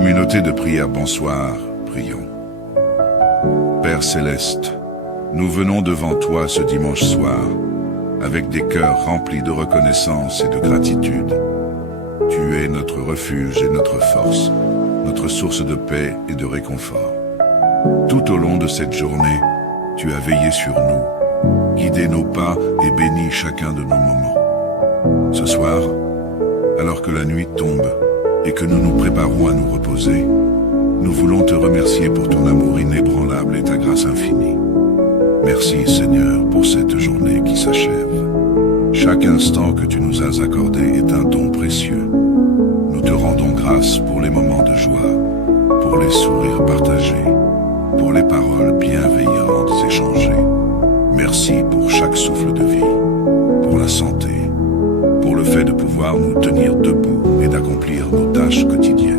Communauté de prière, bonsoir, prions. Père céleste, nous venons devant toi ce dimanche soir, avec des cœurs remplis de reconnaissance et de gratitude. Tu es notre refuge et notre force, notre source de paix et de réconfort. Tout au long de cette journée, tu as veillé sur nous, guidé nos pas et béni chacun de nos moments. Ce soir, alors que la nuit tombe et que nous nous préparons à nous reposer, nous voulons te remercier pour ton amour inébranlable et ta grâce infinie. Merci Seigneur pour cette journée qui s'achève. Chaque instant que tu nous as accordé est un don précieux. Nous te rendons grâce pour les moments de joie, pour les sourires partagés, pour les paroles bienveillantes échangées. Merci pour chaque souffle de vie, pour la santé, pour le fait de pouvoir nous tenir debout et d'accomplir nos tâches quotidiennes.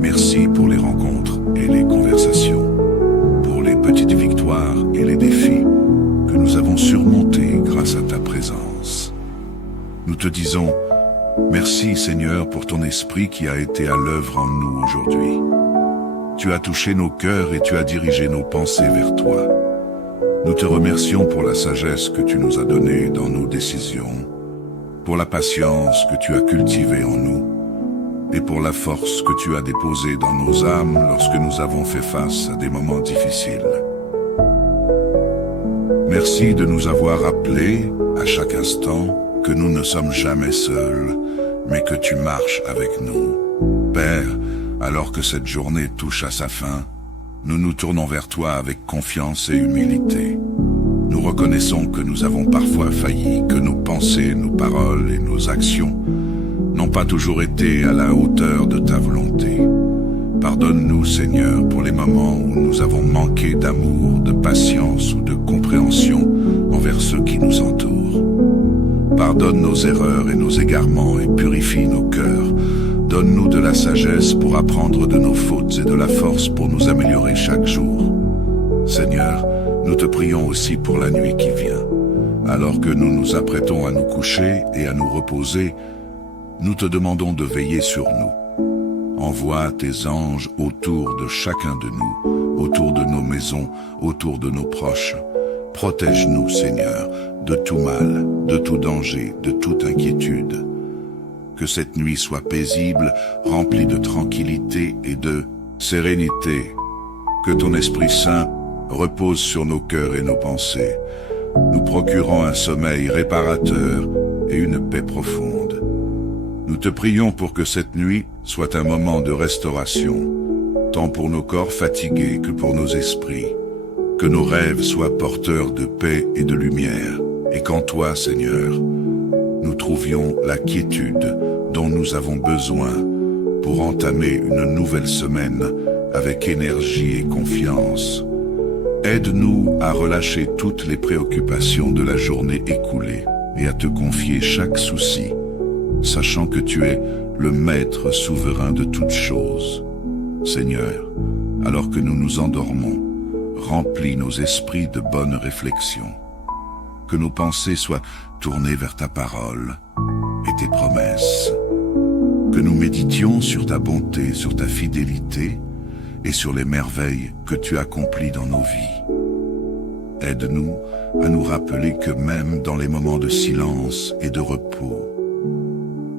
Merci pour les rencontres et les conversations, pour les petites victoires et les défis que nous avons surmontés grâce à ta présence. Nous te disons merci Seigneur pour ton esprit qui a été à l'œuvre en nous aujourd'hui. Tu as touché nos cœurs et tu as dirigé nos pensées vers toi. Nous te remercions pour la sagesse que tu nous as donnée dans nos décisions, pour la patience que tu as cultivée en nous, et pour la force que tu as déposée dans nos âmes lorsque nous avons fait face à des moments difficiles. Merci de nous avoir rappelé, à chaque instant, que nous ne sommes jamais seuls, mais que tu marches avec nous. Père, alors que cette journée touche à sa fin, nous nous tournons vers toi avec confiance et humilité. Nous reconnaissons que nous avons parfois failli, que nos pensées, nos paroles et nos actions n'ont pas toujours été à la hauteur de ta volonté. Pardonne-nous, Seigneur, pour les moments où nous avons manqué d'amour, de patience ou de compréhension envers ceux qui nous entourent. Pardonne nos erreurs et nos égarements et purifie nos cœurs. Donne-nous de la sagesse pour apprendre de nos fautes et de la force pour nous améliorer chaque jour. Seigneur, nous te prions aussi pour la nuit qui vient. Alors que nous nous apprêtons à nous coucher et à nous reposer, nous te demandons de veiller sur nous. Envoie tes anges autour de chacun de nous, autour de nos maisons, autour de nos proches. Protège-nous, Seigneur, de tout mal, de tout danger, de toute inquiétude. Que cette nuit soit paisible, remplie de tranquillité et de sérénité. Que ton Esprit Saint repose sur nos cœurs et nos pensées, nous procurant un sommeil réparateur et une paix profonde. Nous te prions pour que cette nuit soit un moment de restauration, tant pour nos corps fatigués que pour nos esprits. Que nos rêves soient porteurs de paix et de lumière, et qu'en toi, Seigneur, nous trouvions la quiétude dont nous avons besoin pour entamer une nouvelle semaine avec énergie et confiance. Aide-nous à relâcher toutes les préoccupations de la journée écoulée et à te confier chaque souci, sachant que tu es le Maître souverain de toutes choses. Seigneur, alors que nous nous endormons, remplis nos esprits de bonnes réflexions. Que nos pensées soient tournées vers ta parole et tes promesses. Que nous méditions sur ta bonté, sur ta fidélité et sur les merveilles que tu accomplis dans nos vies. Aide-nous à nous rappeler que même dans les moments de silence et de repos,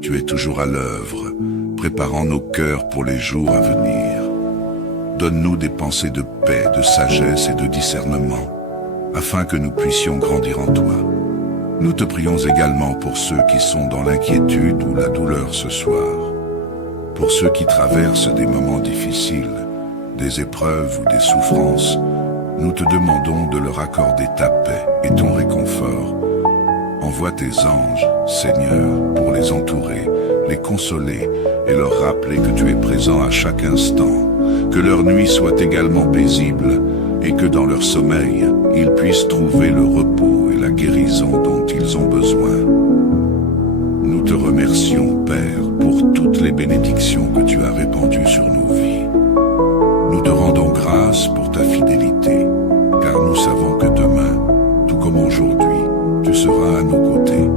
tu es toujours à l'œuvre, préparant nos cœurs pour les jours à venir. Donne-nous des pensées de paix, de sagesse et de discernement, afin que nous puissions grandir en toi. Nous te prions également pour ceux qui sont dans l'inquiétude ou la douleur ce soir, pour ceux qui traversent des moments difficiles, des épreuves ou des souffrances. Nous te demandons de leur accorder ta paix et ton réconfort. Envoie tes anges, Seigneur, pour les entourer, les consoler et leur rappeler que tu es présent à chaque instant, que leur nuit soit également paisible et que dans leur sommeil, ils puissent trouver le repos et la guérison dont ils ont besoin. Nous te remercions, Père, pour toutes les bénédictions que tu as répandues sur nos vies. Nous te rendons grâce pour ta fidélité, car nous savons que demain, tout comme aujourd'hui, tu seras à nos côtés.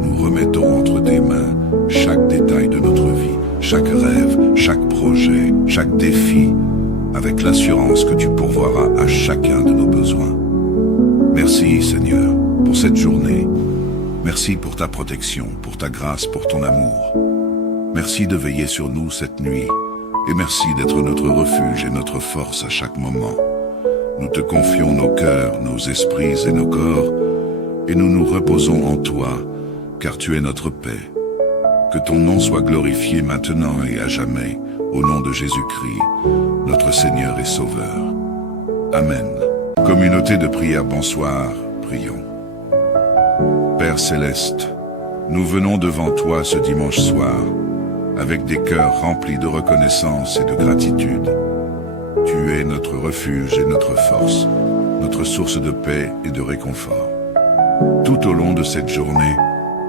Nous remettons entre tes mains chaque détail de notre vie, chaque rêve, chaque projet, chaque défi, avec l'assurance que tu pourvoiras à chacun de nos besoins. Merci Seigneur pour cette journée. Merci pour ta protection, pour ta grâce, pour ton amour. Merci de veiller sur nous cette nuit et merci d'être notre refuge et notre force à chaque moment. Nous te confions nos cœurs, nos esprits et nos corps et nous nous reposons en toi car tu es notre paix. Que ton nom soit glorifié maintenant et à jamais au nom de Jésus-Christ, notre Seigneur et Sauveur. Amen. Communauté de prière, bonsoir, prions. Père Céleste, nous venons devant toi ce dimanche soir, avec des cœurs remplis de reconnaissance et de gratitude. Tu es notre refuge et notre force, notre source de paix et de réconfort. Tout au long de cette journée,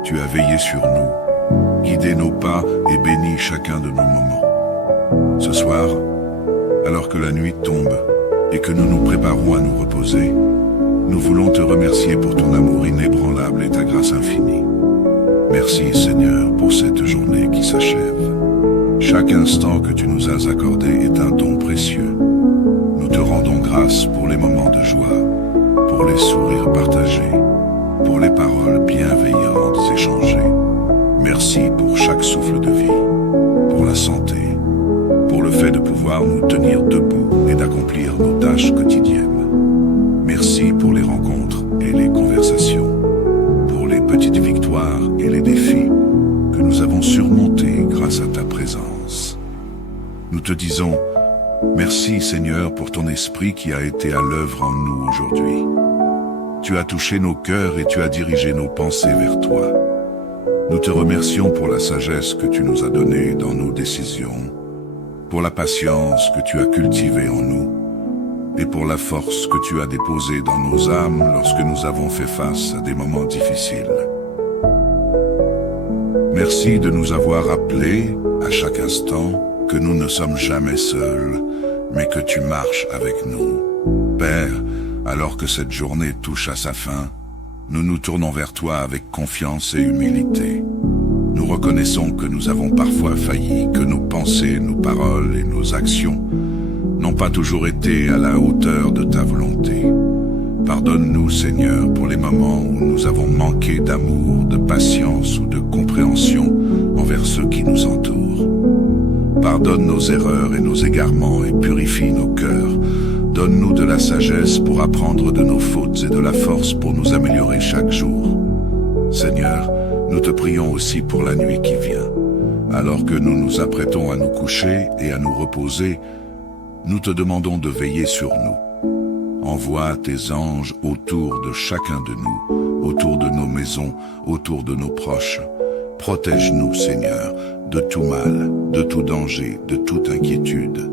tu as veillé sur nous, guidé nos pas et béni chacun de nos moments. Ce soir, alors que la nuit tombe et que nous nous préparons à nous reposer, nous voulons te remercier pour ton amour inébranlable et ta grâce infinie. Merci Seigneur pour cette journée qui s'achève. Chaque instant que tu nous as accordé est un don précieux. Nous te rendons grâce pour les moments de joie, pour les sourires partagés, pour les paroles bienveillantes échangées. Merci pour chaque souffle de vie, pour la santé, pour le fait de pouvoir nous tenir debout et d'accomplir nos tâches quotidiennes. Merci pour les rencontres et les conversations, pour les petites victoires et les défis que nous avons surmontés grâce à ta présence. Nous te disons merci Seigneur pour ton esprit qui a été à l'œuvre en nous aujourd'hui. Tu as touché nos cœurs et tu as dirigé nos pensées vers toi. Nous te remercions pour la sagesse que tu nous as donnée dans nos décisions, pour la patience que tu as cultivée en nous, et pour la force que tu as déposée dans nos âmes lorsque nous avons fait face à des moments difficiles. Merci de nous avoir rappelé, à chaque instant, que nous ne sommes jamais seuls, mais que tu marches avec nous. Père, alors que cette journée touche à sa fin, nous nous tournons vers toi avec confiance et humilité. Nous reconnaissons que nous avons parfois failli, que nos pensées, nos paroles et nos actions n'ont pas toujours été à la hauteur de ta volonté. Pardonne-nous, Seigneur, pour les moments où nous avons manqué d'amour, de patience ou de compréhension envers ceux qui nous entourent. Pardonne nos erreurs et nos égarements et purifie nos cœurs. Donne-nous de la sagesse pour apprendre de nos fautes et de la force pour nous améliorer chaque jour. Seigneur, nous te prions aussi pour la nuit qui vient. Alors que nous nous apprêtons à nous coucher et à nous reposer, nous te demandons de veiller sur nous. Envoie tes anges autour de chacun de nous, autour de nos maisons, autour de nos proches. Protège-nous, Seigneur, de tout mal, de tout danger, de toute inquiétude.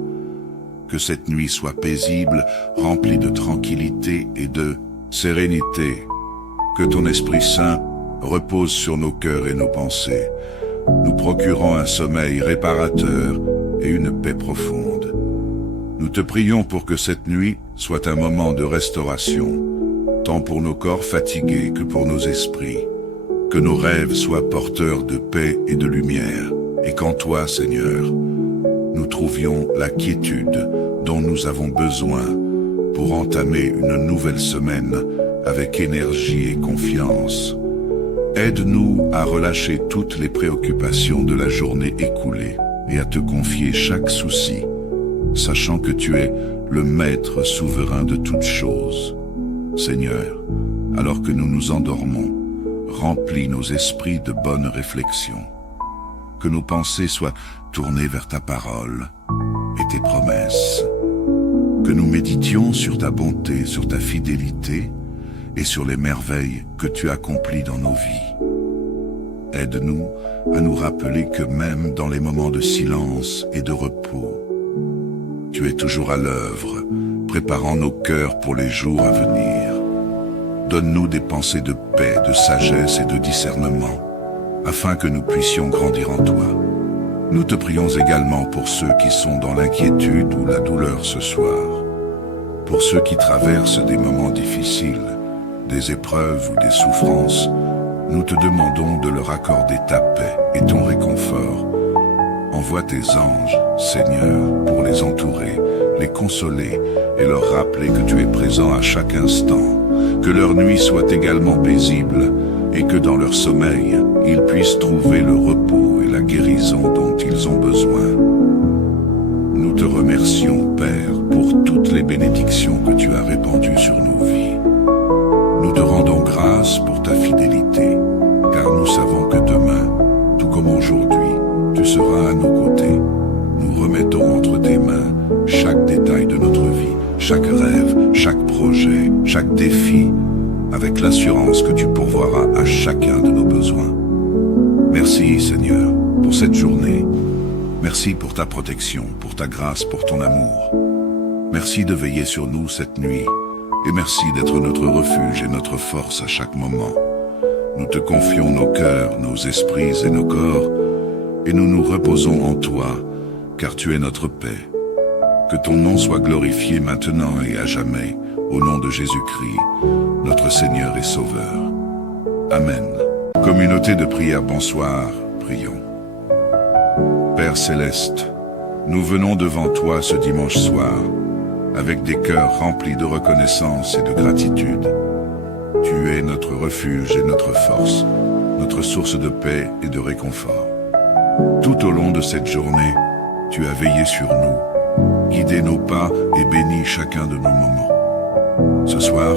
Que cette nuit soit paisible, remplie de tranquillité et de sérénité. Que ton Esprit Saint repose sur nos cœurs et nos pensées, nous procurant un sommeil réparateur et une paix profonde. Nous te prions pour que cette nuit soit un moment de restauration, tant pour nos corps fatigués que pour nos esprits. Que nos rêves soient porteurs de paix et de lumière, et qu'en toi, Seigneur, nous trouvions la quiétude dont nous avons besoin pour entamer une nouvelle semaine avec énergie et confiance. Aide-nous à relâcher toutes les préoccupations de la journée écoulée et à te confier chaque souci, sachant que tu es le Maître souverain de toutes choses. Seigneur, alors que nous nous endormons, remplis nos esprits de bonnes réflexions. Que nos pensées soient tournées vers ta parole et tes promesses. Que nous méditions sur ta bonté, sur ta fidélité et sur les merveilles que tu accomplis dans nos vies. Aide-nous à nous rappeler que même dans les moments de silence et de repos, tu es toujours à l'œuvre, préparant nos cœurs pour les jours à venir. Donne-nous des pensées de paix, de sagesse et de discernement, afin que nous puissions grandir en toi. Nous te prions également pour ceux qui sont dans l'inquiétude ou la douleur ce soir, pour ceux qui traversent des moments difficiles, des épreuves ou des souffrances. Nous te demandons de leur accorder ta paix et ton réconfort, Envoie tes anges, Seigneur, pour les entourer, les consoler et leur rappeler que tu es présent à chaque instant, que leur nuit soit également paisible et que dans leur sommeil, ils puissent trouver le repos et la guérison dont ils ont besoin. Nous te remercions, Père, pour toutes les bénédictions que tu as répandues sur nos vies. Nous te rendons grâce pour ta fidélité, car nous savons que demain, tout comme aujourd'hui, tu seras à nos côtés. Nous remettons entre tes mains chaque détail de notre vie, chaque rêve, chaque projet, chaque défi, avec l'assurance que tu pourvoiras à chacun de nos besoins. Merci, Seigneur, pour cette journée. Merci pour ta protection, pour ta grâce, pour ton amour. Merci de veiller sur nous cette nuit, et merci d'être notre refuge et notre force à chaque moment. Nous te confions nos cœurs, nos esprits et nos corps, et nous nous reposons en toi, car tu es notre paix. Que ton nom soit glorifié maintenant et à jamais, au nom de Jésus-Christ, notre Seigneur et Sauveur. Amen. Communauté de prière, bonsoir, prions. Père céleste, nous venons devant toi ce dimanche soir, avec des cœurs remplis de reconnaissance et de gratitude. Tu es notre refuge et notre force, notre source de paix et de réconfort. Tout au long de cette journée, tu as veillé sur nous, guidé nos pas et béni chacun de nos moments. Ce soir,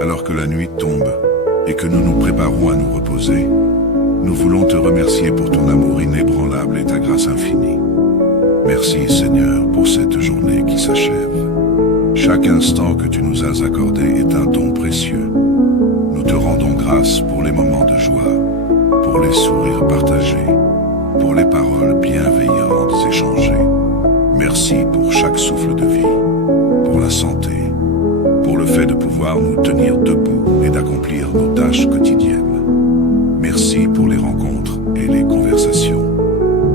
alors que la nuit tombe et que nous nous préparons à nous reposer, nous voulons te remercier pour ton amour inébranlable et ta grâce infinie. Merci Seigneur pour cette journée qui s'achève. Chaque instant que tu nous as accordé est un don précieux. Nous te rendons grâce pour les moments de joie, pour les sourires partagés, pour les paroles bienveillantes échangées. Merci pour chaque souffle de vie, pour la santé, pour le fait de pouvoir nous tenir debout et d'accomplir nos tâches quotidiennes. Merci pour les rencontres et les conversations,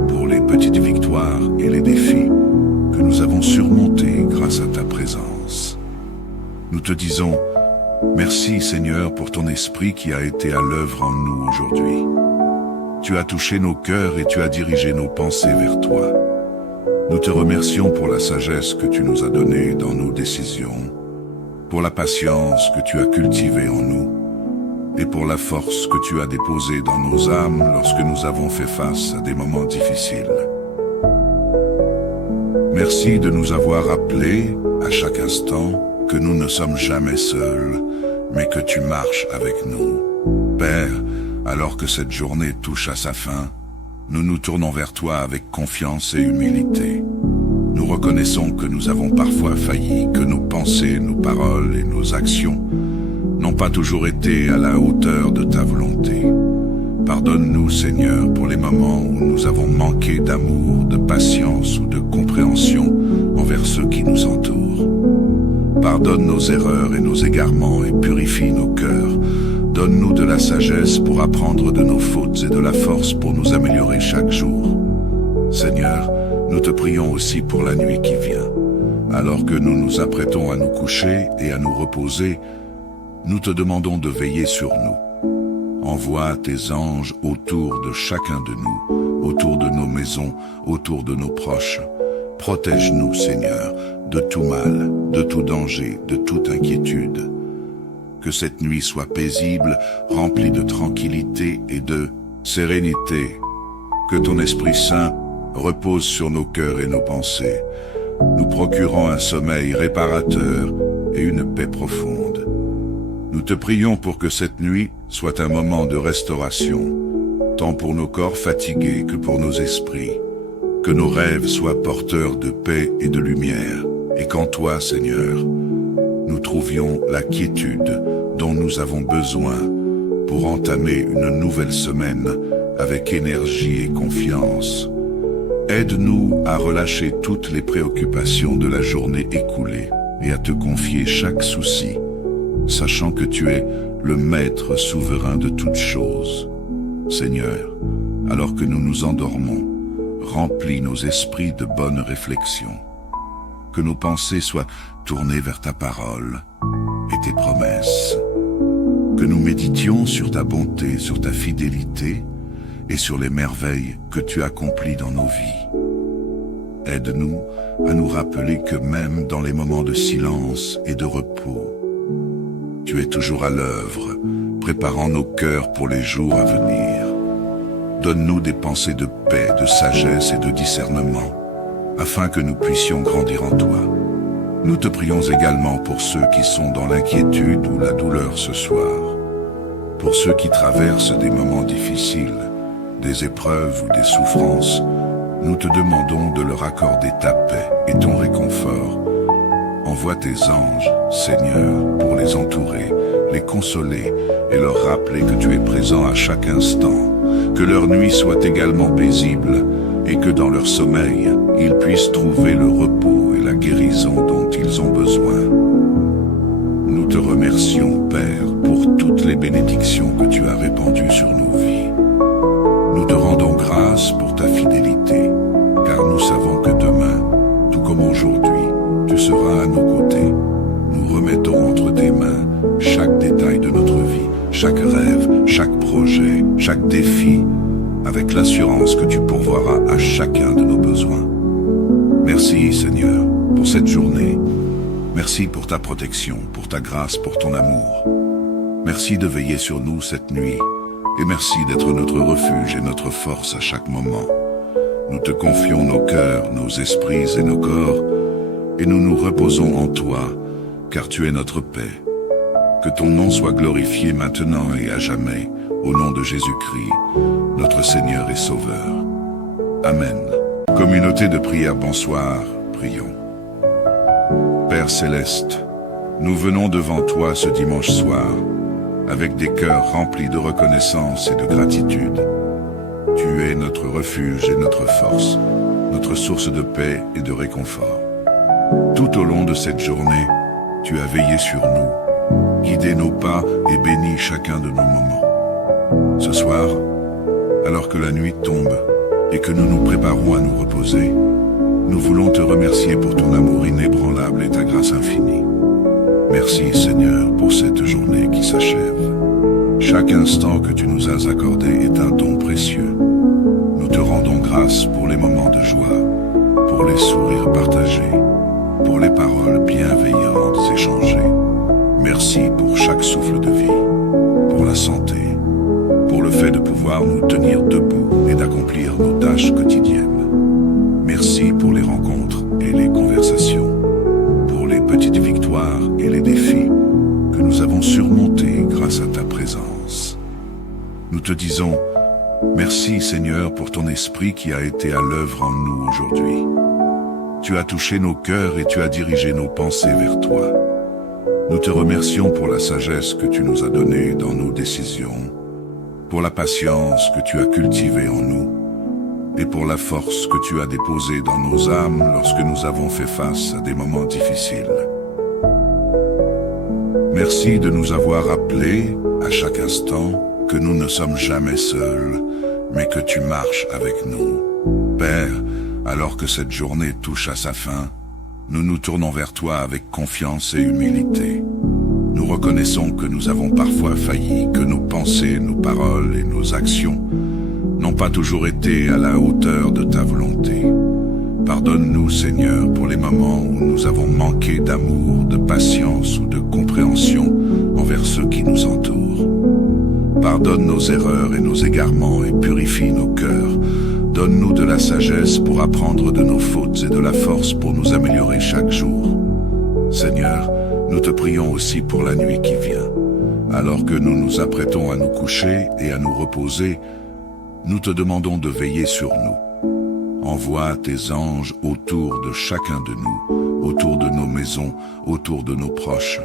pour les petites victoires et les défis que nous avons surmontés grâce à ta présence. Nous te disons merci Seigneur pour ton esprit qui a été à l'œuvre en nous aujourd'hui. Tu as touché nos cœurs et tu as dirigé nos pensées vers toi. Nous te remercions pour la sagesse que tu nous as donnée dans nos décisions, pour la patience que tu as cultivée en nous, et pour la force que tu as déposée dans nos âmes lorsque nous avons fait face à des moments difficiles. Merci de nous avoir rappelé, à chaque instant, que nous ne sommes jamais seuls, mais que tu marches avec nous. Père, alors que cette journée touche à sa fin, nous nous tournons vers toi avec confiance et humilité. Nous reconnaissons que nous avons parfois failli, que nos pensées, nos paroles et nos actions n'ont pas toujours été à la hauteur de ta volonté. Pardonne-nous, Seigneur, pour les moments où nous avons manqué d'amour, de patience ou de compréhension envers ceux qui nous entourent. Pardonne nos erreurs et nos égarements et purifie nos cœurs. Donne-nous de la sagesse pour apprendre de nos fautes et de la force pour nous améliorer chaque jour. Seigneur, nous te prions aussi pour la nuit qui vient. Alors que nous nous apprêtons à nous coucher et à nous reposer, nous te demandons de veiller sur nous. Envoie tes anges autour de chacun de nous, autour de nos maisons, autour de nos proches. Protège-nous, Seigneur, de tout mal, de tout danger, de toute inquiétude. Que cette nuit soit paisible, remplie de tranquillité et de sérénité. Que ton Esprit Saint repose sur nos cœurs et nos pensées, nous procurant un sommeil réparateur et une paix profonde. Nous te prions pour que cette nuit soit un moment de restauration, tant pour nos corps fatigués que pour nos esprits. Que nos rêves soient porteurs de paix et de lumière, et qu'en toi, Seigneur, nous trouvions la quiétude dont nous avons besoin pour entamer une nouvelle semaine avec énergie et confiance. Aide-nous à relâcher toutes les préoccupations de la journée écoulée et à te confier chaque souci, sachant que tu es le Maître souverain de toutes choses. Seigneur, alors que nous nous endormons, remplis nos esprits de bonnes réflexions. Que nos pensées soient tournées vers ta parole et tes promesses. Que nous méditions sur ta bonté, sur ta fidélité, et sur les merveilles que tu accomplis dans nos vies. Aide-nous à nous rappeler que même dans les moments de silence et de repos, tu es toujours à l'œuvre, préparant nos cœurs pour les jours à venir. Donne-nous des pensées de paix, de sagesse et de discernement, afin que nous puissions grandir en toi. Nous te prions également pour ceux qui sont dans l'inquiétude ou la douleur ce soir, pour ceux qui traversent des moments difficiles, des épreuves ou des souffrances. Nous te demandons de leur accorder ta paix et ton réconfort. Envoie tes anges, Seigneur, pour les entourer, les consoler et leur rappeler que tu es présent à chaque instant, que leur nuit soit également paisible et que dans leur sommeil, ils puissent trouver le repos et la guérison dont ils ont besoin. Nous te remercions, Père, pour toutes les bénédictions que tu as répandues sur nos vies. Nous te rendons grâce pour ta fidélité, car nous savons que demain, tout comme aujourd'hui, tu seras à nos côtés. Nous remettons entre tes mains chaque détail de notre vie, chaque rêve, chaque projet, chaque défi, avec l'assurance que tu pourvoiras à chacun de nos besoins. Merci, Seigneur, pour cette journée. Merci pour ta protection, pour ta grâce, pour ton amour. Merci de veiller sur nous cette nuit, et merci d'être notre refuge et notre force à chaque moment. Nous te confions nos cœurs, nos esprits et nos corps, et nous nous reposons en toi, car tu es notre paix. Que ton nom soit glorifié maintenant et à jamais, au nom de Jésus-Christ, notre Seigneur et Sauveur. Amen. Communauté de prière, bonsoir, prions. Père céleste, nous venons devant toi ce dimanche soir, avec des cœurs remplis de reconnaissance et de gratitude. Tu es notre refuge et notre force, notre source de paix et de réconfort. Tout au long de cette journée, tu as veillé sur nous, guidé nos pas et béni chacun de nos moments. Ce soir, alors que la nuit tombe et que nous nous préparons à nous reposer, nous voulons te remercier pour ton amour inébranlable et ta grâce infinie. Merci Seigneur pour cette journée qui s'achève. Chaque instant que tu nous as accordé est un don précieux. Nous te rendons grâce pour les moments de joie, pour les sourires partagés, pour les paroles bienveillantes échangées. Merci pour chaque souffle de vie, pour la santé, pour le fait de pouvoir nous tenir debout et d'accomplir nos tâches quotidiennes. Merci pour les rencontres et les conversations, pour les petites victoires et les défis que nous avons surmontés grâce à ta présence. Nous te disons merci Seigneur pour ton esprit qui a été à l'œuvre en nous aujourd'hui. Tu as touché nos cœurs et tu as dirigé nos pensées vers toi. Nous te remercions pour la sagesse que tu nous as donnée dans nos décisions, pour la patience que tu as cultivée en nous, et pour la force que tu as déposée dans nos âmes lorsque nous avons fait face à des moments difficiles. Merci de nous avoir rappelé, à chaque instant, que nous ne sommes jamais seuls, mais que tu marches avec nous. Père, alors que cette journée touche à sa fin, nous nous tournons vers toi avec confiance et humilité. Nous reconnaissons que nous avons parfois failli, que nos pensées, nos paroles et nos actions n'ont pas toujours été à la hauteur de ta volonté. Pardonne-nous, Seigneur, pour les moments où nous avons manqué d'amour, de patience ou de compréhension envers ceux qui nous entourent. Pardonne nos erreurs et nos égarements et purifie nos cœurs. Donne-nous de la sagesse pour apprendre de nos fautes et de la force pour nous améliorer chaque jour. Seigneur, nous te prions aussi pour la nuit qui vient. Alors que nous nous apprêtons à nous coucher et à nous reposer, nous te demandons de veiller sur nous. Envoie tes anges autour de chacun de nous, autour de nos maisons, autour de nos proches.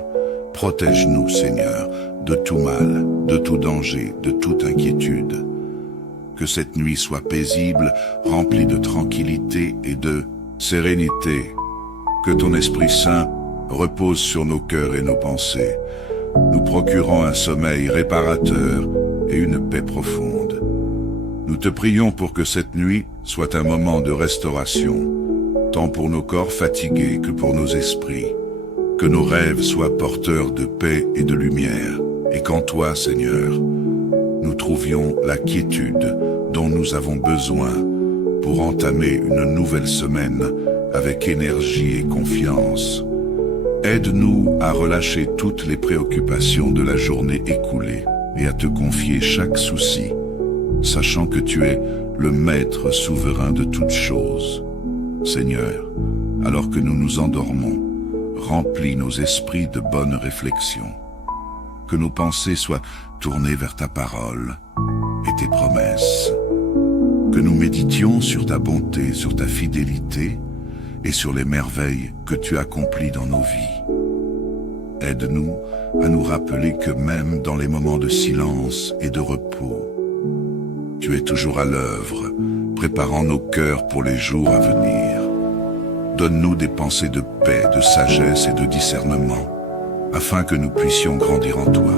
Protège-nous, Seigneur, de tout mal, de tout danger, de toute inquiétude. Que cette nuit soit paisible, remplie de tranquillité et de sérénité. Que ton Esprit Saint repose sur nos cœurs et nos pensées, nous procurant un sommeil réparateur et une paix profonde. Nous te prions pour que cette nuit soit un moment de restauration, tant pour nos corps fatigués que pour nos esprits. Que nos rêves soient porteurs de paix et de lumière, et qu'en toi, Seigneur, nous trouvions la quiétude dont nous avons besoin pour entamer une nouvelle semaine avec énergie et confiance. Aide-nous à relâcher toutes les préoccupations de la journée écoulée et à te confier chaque souci, sachant que tu es le maître souverain de toutes choses. Seigneur, alors que nous nous endormons, remplis nos esprits de bonnes réflexions. Que nos pensées soient tournées vers ta parole et tes promesses. Que nous méditions sur ta bonté, sur ta fidélité et sur les merveilles que tu accomplis dans nos vies. Aide-nous à nous rappeler que même dans les moments de silence et de repos, tu es toujours à l'œuvre, préparant nos cœurs pour les jours à venir. Donne-nous des pensées de paix, de sagesse et de discernement, afin que nous puissions grandir en toi.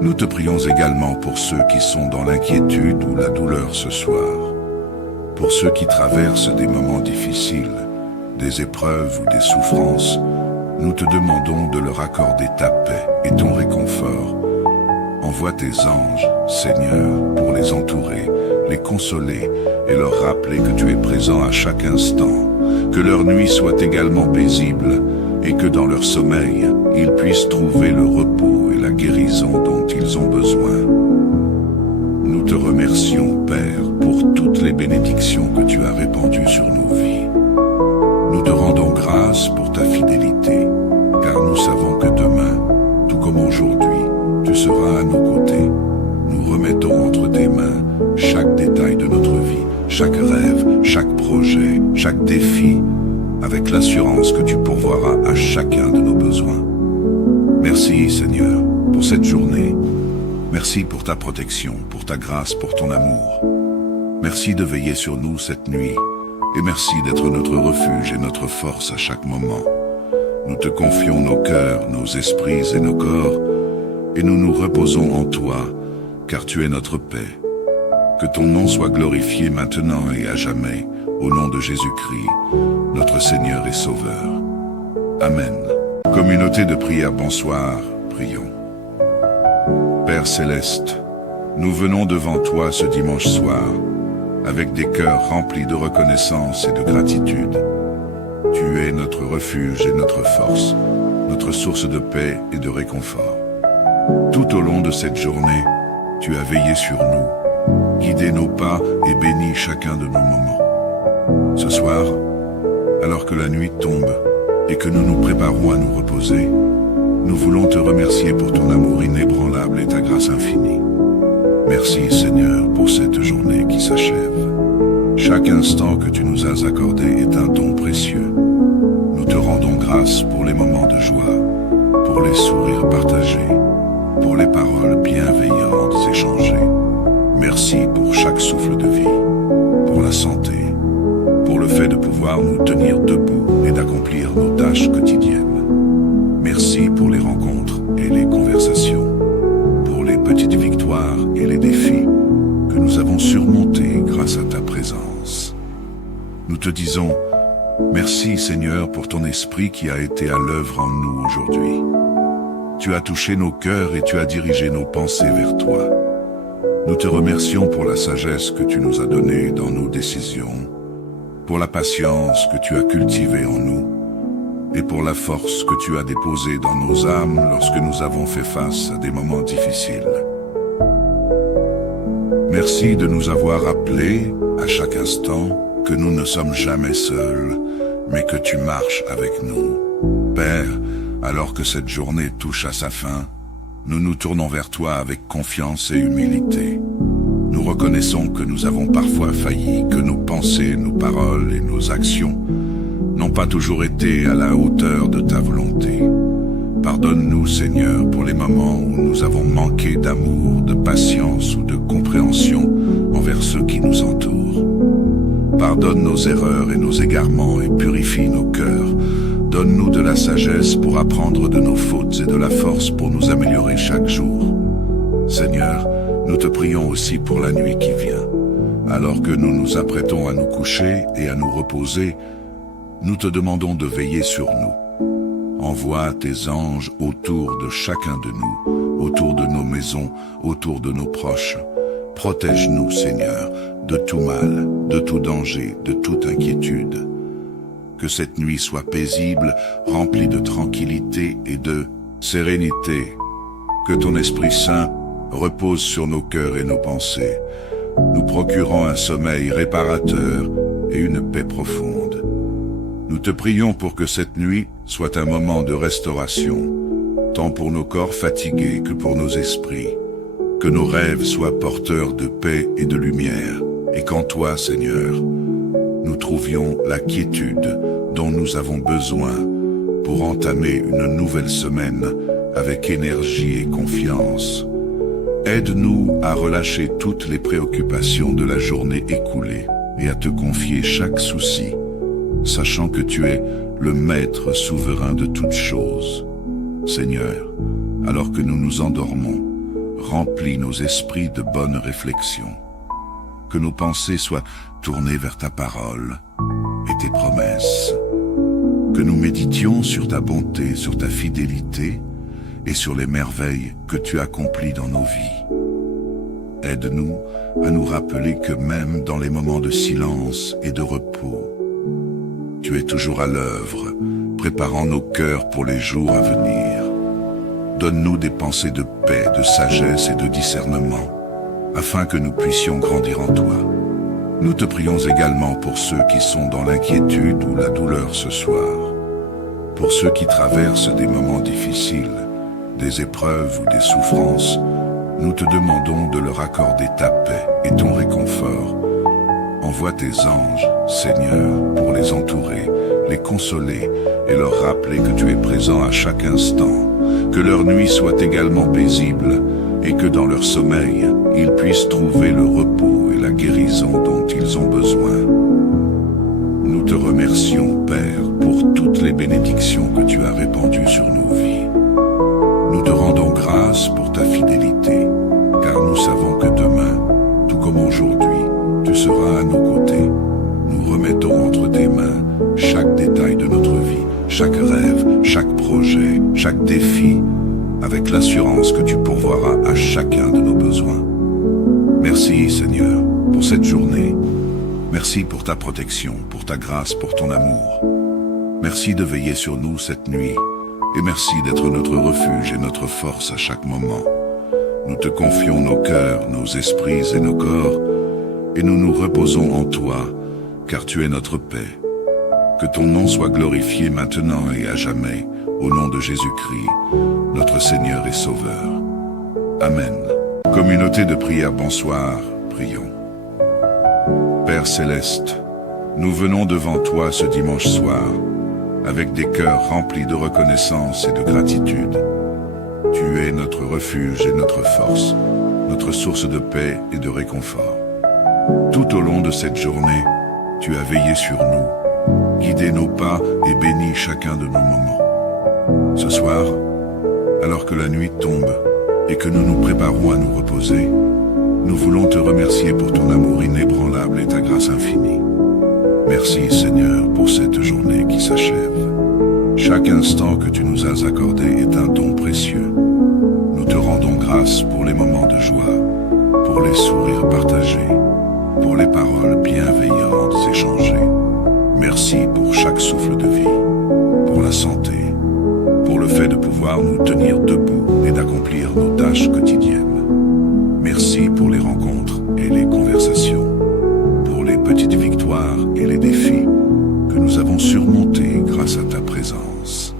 Nous te prions également pour ceux qui sont dans l'inquiétude ou la douleur ce soir, pour ceux qui traversent des moments difficiles, des épreuves ou des souffrances. Nous te demandons de leur accorder ta paix et ton réconfort. Envoie tes anges, Seigneur, pour les entourer, les consoler et leur rappeler que tu es présent à chaque instant, que leur nuit soit également paisible et que dans leur sommeil, ils puissent trouver le repos et la guérison dont ils ont besoin. Nous te remercions, Père, pour toutes les bénédictions que tu as répandues sur nos vies. Nous te rendons grâce pour ta fidélité, car nous savons que demain, tout comme aujourd'hui, tu seras à nos côtés. Nous remettons entre tes mains chaque détail de notre vie, chaque rêve, chaque projet, chaque défi, avec l'assurance que tu pourvoiras à chacun de nos besoins. Merci, Seigneur, pour cette journée. Merci pour ta protection, pour ta grâce, pour ton amour. Merci de veiller sur nous cette nuit, et merci d'être notre refuge et notre force à chaque moment. Nous te confions nos cœurs, nos esprits et nos corps, et nous nous reposons en toi, car tu es notre paix. Que ton nom soit glorifié maintenant et à jamais, au nom de Jésus-Christ, notre Seigneur et Sauveur. Amen. Communauté de prière, bonsoir, prions. Père céleste, nous venons devant toi ce dimanche soir, avec des cœurs remplis de reconnaissance et de gratitude. Tu es notre refuge et notre force, notre source de paix et de réconfort. Tout au long de cette journée, tu as veillé sur nous, guidé nos pas et béni chacun de nos moments. Ce soir, alors que la nuit tombe et que nous nous préparons à nous reposer, nous voulons te remercier pour ton amour inébranlable et ta grâce infinie. Merci Seigneur pour cette journée qui s'achève. Chaque instant que tu nous as accordé est un don précieux. Nous te rendons grâce pour les moments de joie, pour les sourires partagés, pour les paroles bienveillantes échangées. Merci pour chaque souffle de vie, pour la santé, pour le fait de pouvoir nous tenir debout et d'accomplir nos tâches quotidiennes. Merci pour les rencontres et les conversations, pour les petites victoires et les défis que nous avons surmontés grâce à ta présence. Nous te disons merci Seigneur pour ton esprit qui a été à l'œuvre en nous aujourd'hui. Tu as touché nos cœurs et tu as dirigé nos pensées vers toi. Nous te remercions pour la sagesse que tu nous as donnée dans nos décisions, pour la patience que tu as cultivée en nous, et pour la force que tu as déposée dans nos âmes lorsque nous avons fait face à des moments difficiles. Merci de nous avoir rappelé, à chaque instant, que nous ne sommes jamais seuls, mais que tu marches avec nous. Père, alors que cette journée touche à sa fin, nous nous tournons vers toi avec confiance et humilité. Nous reconnaissons que nous avons parfois failli, que nos pensées, nos paroles et nos actions n'ont pas toujours été à la hauteur de ta volonté. Pardonne-nous, Seigneur, pour les moments où nous avons manqué d'amour, de patience ou de compréhension envers ceux qui nous entourent. Pardonne nos erreurs et nos égarements et purifie nos cœurs. Donne-nous de la sagesse pour apprendre de nos fautes et de la force pour nous améliorer chaque jour. Seigneur, nous te prions aussi pour la nuit qui vient. Alors que nous nous apprêtons à nous coucher et à nous reposer, nous te demandons de veiller sur nous. Envoie tes anges autour de chacun de nous, autour de nos maisons, autour de nos proches, Protège-nous, Seigneur, de tout mal, de tout danger, de toute inquiétude. Que cette nuit soit paisible, remplie de tranquillité et de sérénité. Que ton Esprit Saint repose sur nos cœurs et nos pensées, nous procurant un sommeil réparateur et une paix profonde. Nous te prions pour que cette nuit soit un moment de restauration, tant pour nos corps fatigués que pour nos esprits. Que nos rêves soient porteurs de paix et de lumière, et qu'en toi, Seigneur, nous trouvions la quiétude dont nous avons besoin pour entamer une nouvelle semaine avec énergie et confiance. Aide-nous à relâcher toutes les préoccupations de la journée écoulée et à te confier chaque souci, sachant que tu es le Maître souverain de toutes choses. Seigneur, alors que nous nous endormons, remplis nos esprits de bonnes réflexions. Que nos pensées soient tournées vers ta parole et tes promesses. Que nous méditions sur ta bonté, sur ta fidélité et sur les merveilles que tu accomplis dans nos vies. Aide-nous à nous rappeler que même dans les moments de silence et de repos, tu es toujours à l'œuvre, préparant nos cœurs pour les jours à venir. Donne-nous des pensées de paix, de sagesse et de discernement, afin que nous puissions grandir en toi. Nous te prions également pour ceux qui sont dans l'inquiétude ou la douleur ce soir, pour ceux qui traversent des moments difficiles, des épreuves ou des souffrances. Nous te demandons de leur accorder ta paix et ton réconfort. Envoie tes anges, Seigneur, pour les entourer, les consoler et leur rappeler que tu es présent à chaque instant. Que leur nuit soit également paisible et que dans leur sommeil, ils puissent trouver le repos et la guérison dont ils ont besoin. Nous te remercions, Père, pour toutes les bénédictions que tu as répandues sur nos vies. Nous te rendons grâce pour ta fidélité, car nous savons que demain, tout comme aujourd'hui, tu seras à nos côtés. Nous remettons entre tes mains chaque détail de notre vie, chaque rêve, chaque projet, chaque défi, avec l'assurance que tu pourvoiras à chacun de nos besoins. Merci, Seigneur, pour cette journée. Merci pour ta protection, pour ta grâce, pour ton amour. Merci de veiller sur nous cette nuit, et merci d'être notre refuge et notre force à chaque moment. Nous te confions nos cœurs, nos esprits et nos corps, et nous nous reposons en toi, car tu es notre paix. Que ton nom soit glorifié maintenant et à jamais, au nom de Jésus-Christ, notre Seigneur et Sauveur. Amen. Communauté de prière, bonsoir, prions. Père céleste, nous venons devant toi ce dimanche soir, avec des cœurs remplis de reconnaissance et de gratitude. Tu es notre refuge et notre force, notre source de paix et de réconfort. Tout au long de cette journée, tu as veillé sur nous, guidé nos pas et béni chacun de nos moments. Ce soir, alors que la nuit tombe et que nous nous préparons à nous reposer, nous voulons te remercier pour ton amour inébranlable et ta grâce infinie. Merci Seigneur pour cette journée qui s'achève. Chaque instant que tu nous as accordé est un don précieux. Nous te rendons grâce pour les moments de joie, pour les sourires partagés, pour les paroles bienveillantes échangées. Merci pour chaque souffle de vie, pour la santé, pour le fait de pouvoir nous tenir debout et d'accomplir nos tâches quotidiennes. Merci pour les rencontres et les conversations, pour les petites victoires et les défis que nous avons surmontés grâce à ta présence.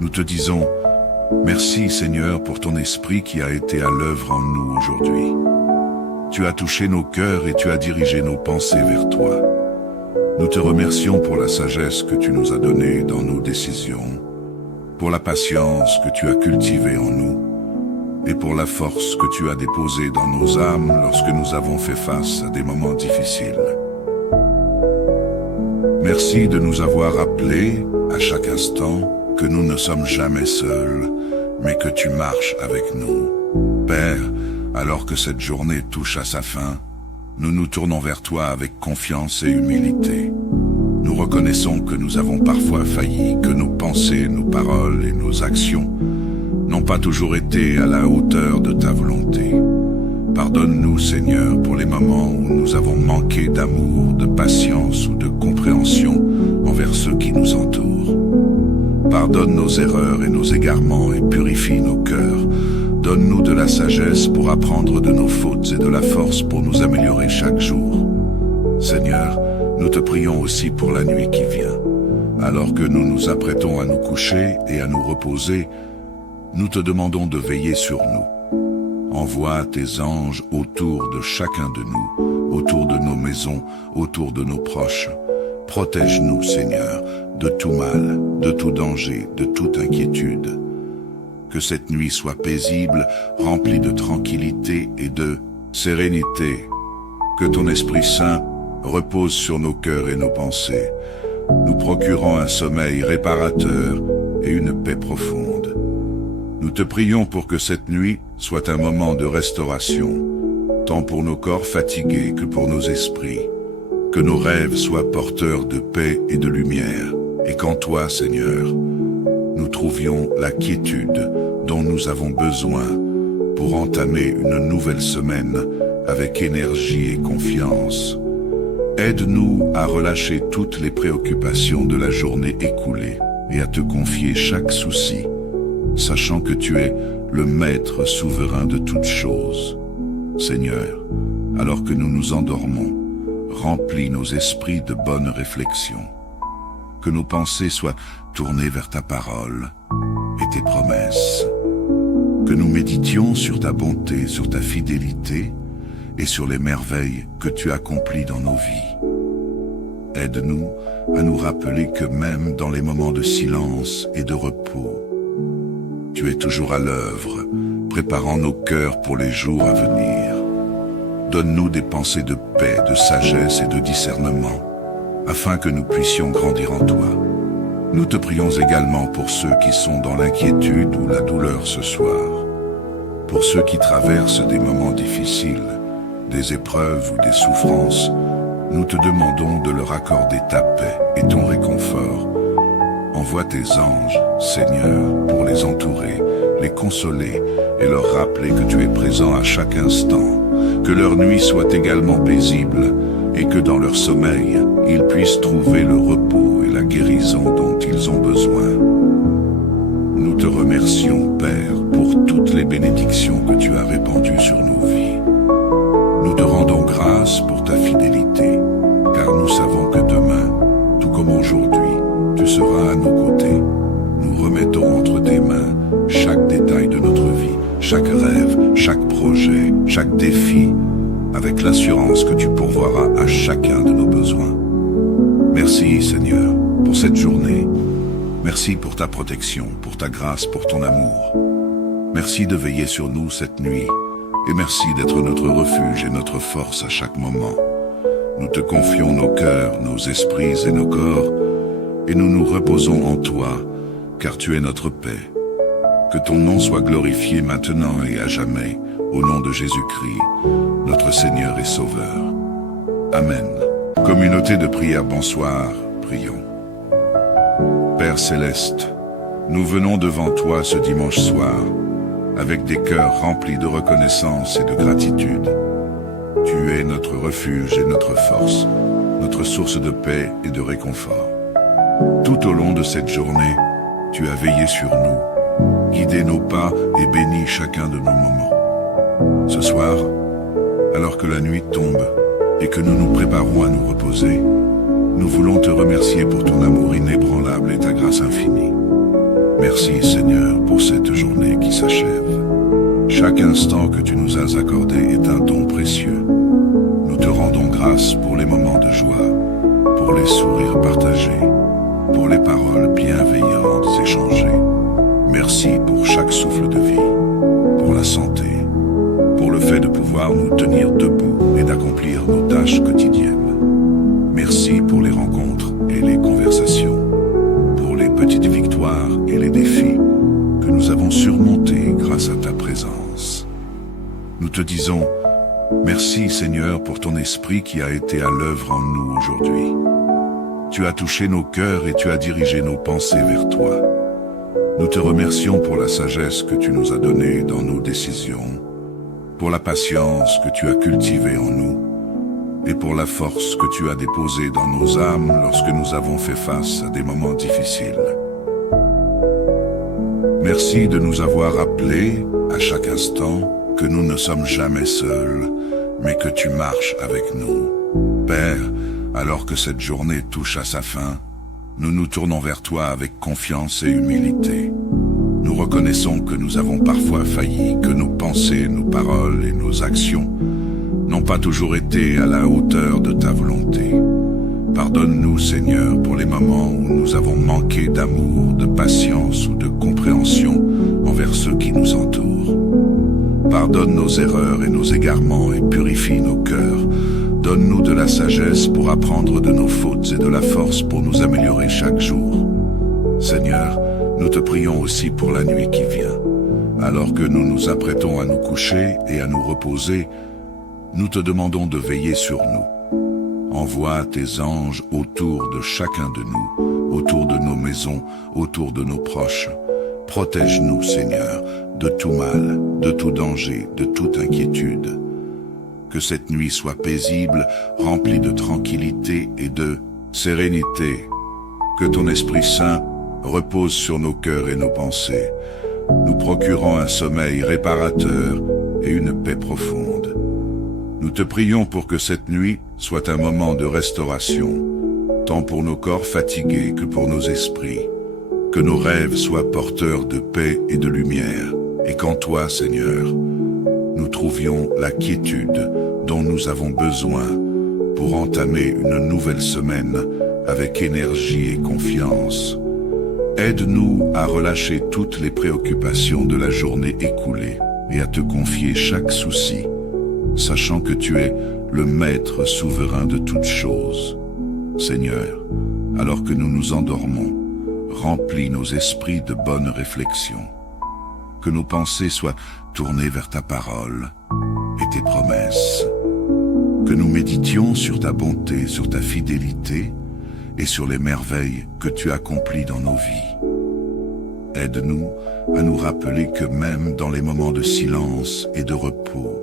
Nous te disons merci Seigneur pour ton esprit qui a été à l'œuvre en nous aujourd'hui. Tu as touché nos cœurs et tu as dirigé nos pensées vers toi. Nous te remercions pour la sagesse que tu nous as donnée dans nos décisions, pour la patience que tu as cultivée en nous, et pour la force que tu as déposée dans nos âmes lorsque nous avons fait face à des moments difficiles. Merci de nous avoir rappelé, à chaque instant, que nous ne sommes jamais seuls, mais que tu marches avec nous. Père, alors que cette journée touche à sa fin, nous nous tournons vers toi avec confiance et humilité. Nous reconnaissons que nous avons parfois failli, que nos pensées, nos paroles et nos actions n'ont pas toujours été à la hauteur de ta volonté. Pardonne-nous, Seigneur, pour les moments où nous avons manqué d'amour, de patience ou de compréhension envers ceux qui nous entourent. Pardonne nos erreurs et nos égarements et purifie nos cœurs. Donne-nous de la sagesse pour apprendre de nos fautes et de la force pour nous améliorer chaque jour. Seigneur, nous te prions aussi pour la nuit qui vient. Alors que nous nous apprêtons à nous coucher et à nous reposer, nous te demandons de veiller sur nous. Envoie tes anges autour de chacun de nous, autour de nos maisons, autour de nos proches. Protège-nous, Seigneur, de tout mal, de tout danger, de toute inquiétude. Que cette nuit soit paisible, remplie de tranquillité et de sérénité. Que ton Esprit Saint repose sur nos cœurs et nos pensées, nous procurant un sommeil réparateur et une paix profonde. Nous te prions pour que cette nuit soit un moment de restauration, tant pour nos corps fatigués que pour nos esprits. Que nos rêves soient porteurs de paix et de lumière, et qu'en toi, Seigneur, nous trouvions la quiétude dont nous avons besoin pour entamer une nouvelle semaine avec énergie et confiance. Aide-nous à relâcher toutes les préoccupations de la journée écoulée et à te confier chaque souci, sachant que tu es le Maître souverain de toutes choses. Seigneur, alors que nous nous endormons, remplis nos esprits de bonnes réflexions. Que nos pensées soient tournées vers ta parole et tes promesses. Que nous méditions sur ta bonté, sur ta fidélité et sur les merveilles que tu accomplis dans nos vies. Aide-nous à nous rappeler que même dans les moments de silence et de repos, tu es toujours à l'œuvre, préparant nos cœurs pour les jours à venir. Donne-nous des pensées de paix, de sagesse et de discernement, afin que nous puissions grandir en toi. Nous te prions également pour ceux qui sont dans l'inquiétude ou la douleur ce soir, pour ceux qui traversent des moments difficiles, des épreuves ou des souffrances. Nous te demandons de leur accorder ta paix et ton réconfort. Envoie tes anges, Seigneur, pour les entourer, les consoler et leur rappeler que tu es présent à chaque instant. Que leur nuit soit également paisible et que dans leur sommeil, ils puissent trouver le repos et la guérison dont ils ont besoin. Nous te remercions, Père, pour toutes les bénédictions que tu as répandues sur nos vies. Nous te rendons grâce pour ta fidélité, car nous savons que demain, tout comme aujourd'hui, tu seras à nos côtés. Nous remettons entre tes mains chaque détail de notre vie, chaque rêve, chaque projet, chaque défi, avec l'assurance que tu pourvoiras à chacun de nos besoins. Merci, Seigneur, pour cette journée. Merci pour ta protection, pour ta grâce, pour ton amour. Merci de veiller sur nous cette nuit, et merci d'être notre refuge et notre force à chaque moment. Nous te confions nos cœurs, nos esprits et nos corps, et nous nous reposons en toi, car tu es notre paix. Que ton nom soit glorifié maintenant et à jamais, au nom de Jésus-Christ, notre Seigneur et Sauveur. Amen. Communauté de prière, bonsoir, prions. Père céleste, nous venons devant toi ce dimanche soir, avec des cœurs remplis de reconnaissance et de gratitude. Tu es notre refuge et notre force, notre source de paix et de réconfort. Tout au long de cette journée, tu as veillé sur nous, guidé nos pas et béni chacun de nos moments. Ce soir, alors que la nuit tombe et que nous nous préparons à nous reposer, nous voulons te remercier pour ton amour inébranlable et ta grâce infinie. Merci Seigneur pour cette journée qui s'achève. Chaque instant que tu nous as accordé est un don précieux. Nous te rendons grâce pour les moments de joie, pour les sourires partagés, pour les paroles bienveillantes échangées. Merci pour chaque souffle de vie, pour la santé, pour le fait de pouvoir nous tenir debout et d'accomplir nos tâches quotidiennes. Merci pour les rencontres et les conversations, pour les petites victoires et les défis que nous avons surmontés grâce à ta présence. Nous te disons merci Seigneur pour ton esprit qui a été à l'œuvre en nous aujourd'hui. Tu as touché nos cœurs et tu as dirigé nos pensées vers toi. Nous te remercions pour la sagesse que tu nous as donnée dans nos décisions, pour la patience que tu as cultivée en nous, et pour la force que tu as déposée dans nos âmes lorsque nous avons fait face à des moments difficiles. Merci de nous avoir rappelé, à chaque instant, que nous ne sommes jamais seuls, mais que tu marches avec nous. Père, alors que cette journée touche à sa fin, nous nous tournons vers toi avec confiance et humilité. Nous reconnaissons que nous avons parfois failli, que nos pensées, nos paroles et nos actions n'ont pas toujours été à la hauteur de ta volonté. Pardonne-nous, Seigneur, pour les moments où nous avons manqué d'amour, de patience ou de compréhension envers ceux qui nous entourent. Pardonne nos erreurs et nos égarements et purifie nos cœurs. Donne-nous de la sagesse pour apprendre de nos fautes et de la force pour nous améliorer chaque jour. Seigneur, nous te prions aussi pour la nuit qui vient. Alors que nous nous apprêtons à nous coucher et à nous reposer, nous te demandons de veiller sur nous. Envoie tes anges autour de chacun de nous, autour de nos maisons, autour de nos proches. Protège-nous, Seigneur, de tout mal, de tout danger, de toute inquiétude. Que cette nuit soit paisible, remplie de tranquillité et de sérénité. Que ton Esprit Saint repose sur nos cœurs et nos pensées, nous procurant un sommeil réparateur et une paix profonde. Nous te prions pour que cette nuit soit un moment de restauration, tant pour nos corps fatigués que pour nos esprits. Que nos rêves soient porteurs de paix et de lumière, et qu'en toi, Seigneur, nous trouvions la quiétude dont nous avons besoin pour entamer une nouvelle semaine avec énergie et confiance. Aide-nous à relâcher toutes les préoccupations de la journée écoulée et à te confier chaque souci, sachant que tu es le Maître souverain de toutes choses. Seigneur, alors que nous nous endormons, remplis nos esprits de bonnes réflexions. Que nos pensées soient tournées vers ta parole et tes promesses. Que nous méditions sur ta bonté, sur ta fidélité et sur les merveilles que tu accomplis dans nos vies. Aide-nous à nous rappeler que même dans les moments de silence et de repos,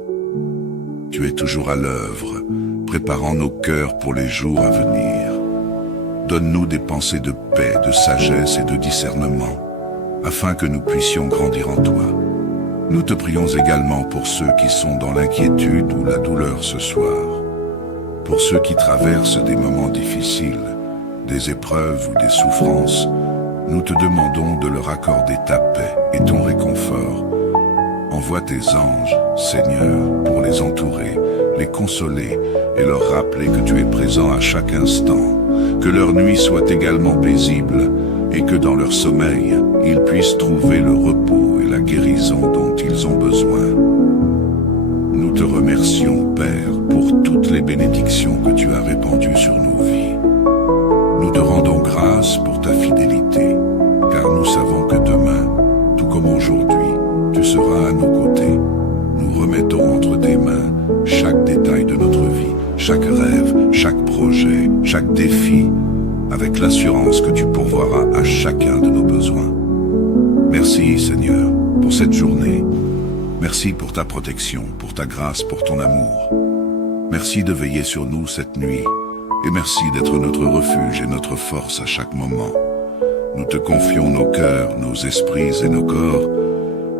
tu es toujours à l'œuvre, préparant nos cœurs pour les jours à venir. Donne-nous des pensées de paix, de sagesse et de discernement, afin que nous puissions grandir en toi. Nous te prions également pour ceux qui sont dans l'inquiétude ou la douleur ce soir, pour ceux qui traversent des moments difficiles, des épreuves ou des souffrances. Nous te demandons de leur accorder ta paix et ton réconfort. Envoie tes anges, Seigneur, pour les entourer, les consoler et leur rappeler que tu es présent à chaque instant. Que leur nuit soit également paisible et que dans leur sommeil, ils puissent trouver le repos et la guérison dont ils ont besoin. Nous te remercions, Père, pour toutes les bénédictions que tu as répandues sur nos vies. Nous te rendons grâce pour ta fidélité, car nous savons que demain, tout comme aujourd'hui, tu seras à nos côtés. Nous remettons entre tes mains chaque détail de notre vie, chaque rêve, chaque projet, chaque défi, avec l'assurance que tu pourvoiras à chacun de nos besoins. Merci, Seigneur, pour cette journée. Merci pour ta protection, pour ta grâce, pour ton amour. Merci de veiller sur nous cette nuit, et merci d'être notre refuge et notre force à chaque moment. Nous te confions nos cœurs, nos esprits et nos corps,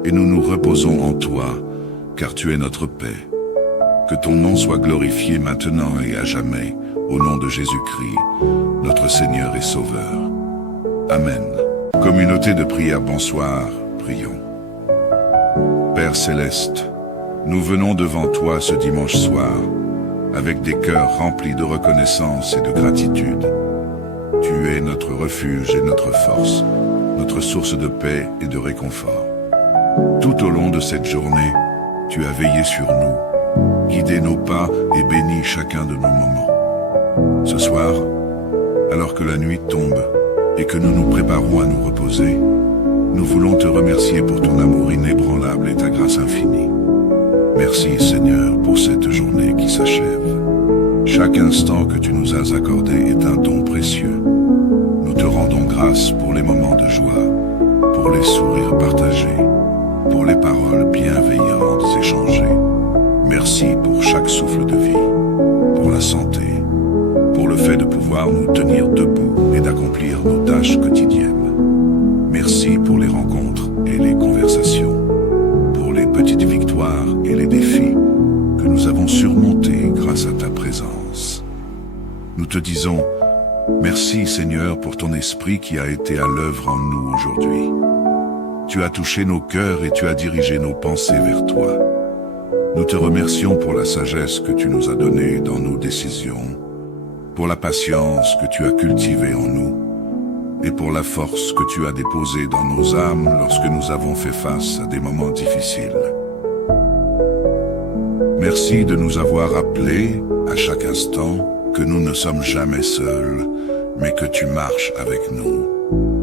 et nous nous reposons en toi, car tu es notre paix. Que ton nom soit glorifié maintenant et à jamais, au nom de Jésus-Christ, notre Seigneur et Sauveur. Amen. Communauté de prière, bonsoir, prions. Père céleste, nous venons devant toi ce dimanche soir, avec des cœurs remplis de reconnaissance et de gratitude. Tu es notre refuge et notre force, notre source de paix et de réconfort. Tout au long de cette journée, tu as veillé sur nous, guidé nos pas et béni chacun de nos moments. Ce soir, alors que la nuit tombe et que nous nous préparons à nous reposer, nous voulons te remercier pour ton amour inébranlable et ta grâce infinie. Merci Seigneur pour cette journée qui s'achève. Chaque instant que tu nous as accordé est un don précieux. Nous te rendons grâce pour les moments de joie, pour les sourires partagés, pour les paroles bienveillantes échangées. Merci pour chaque souffle de vie, pour la santé, pour le fait de pouvoir nous tenir debout et d'accomplir nos tâches quotidiennes. Merci pour les rencontres et les conversations, pour les petites victoires et les défis que nous avons surmontés grâce à ta présence. Nous te disons merci Seigneur pour ton esprit qui a été à l'œuvre en nous aujourd'hui. Tu as touché nos cœurs et tu as dirigé nos pensées vers toi. Nous te remercions pour la sagesse que tu nous as donnée dans nos décisions, pour la patience que tu as cultivée en nous, et pour la force que tu as déposée dans nos âmes lorsque nous avons fait face à des moments difficiles. Merci de nous avoir rappelé, à chaque instant, que nous ne sommes jamais seuls, mais que tu marches avec nous.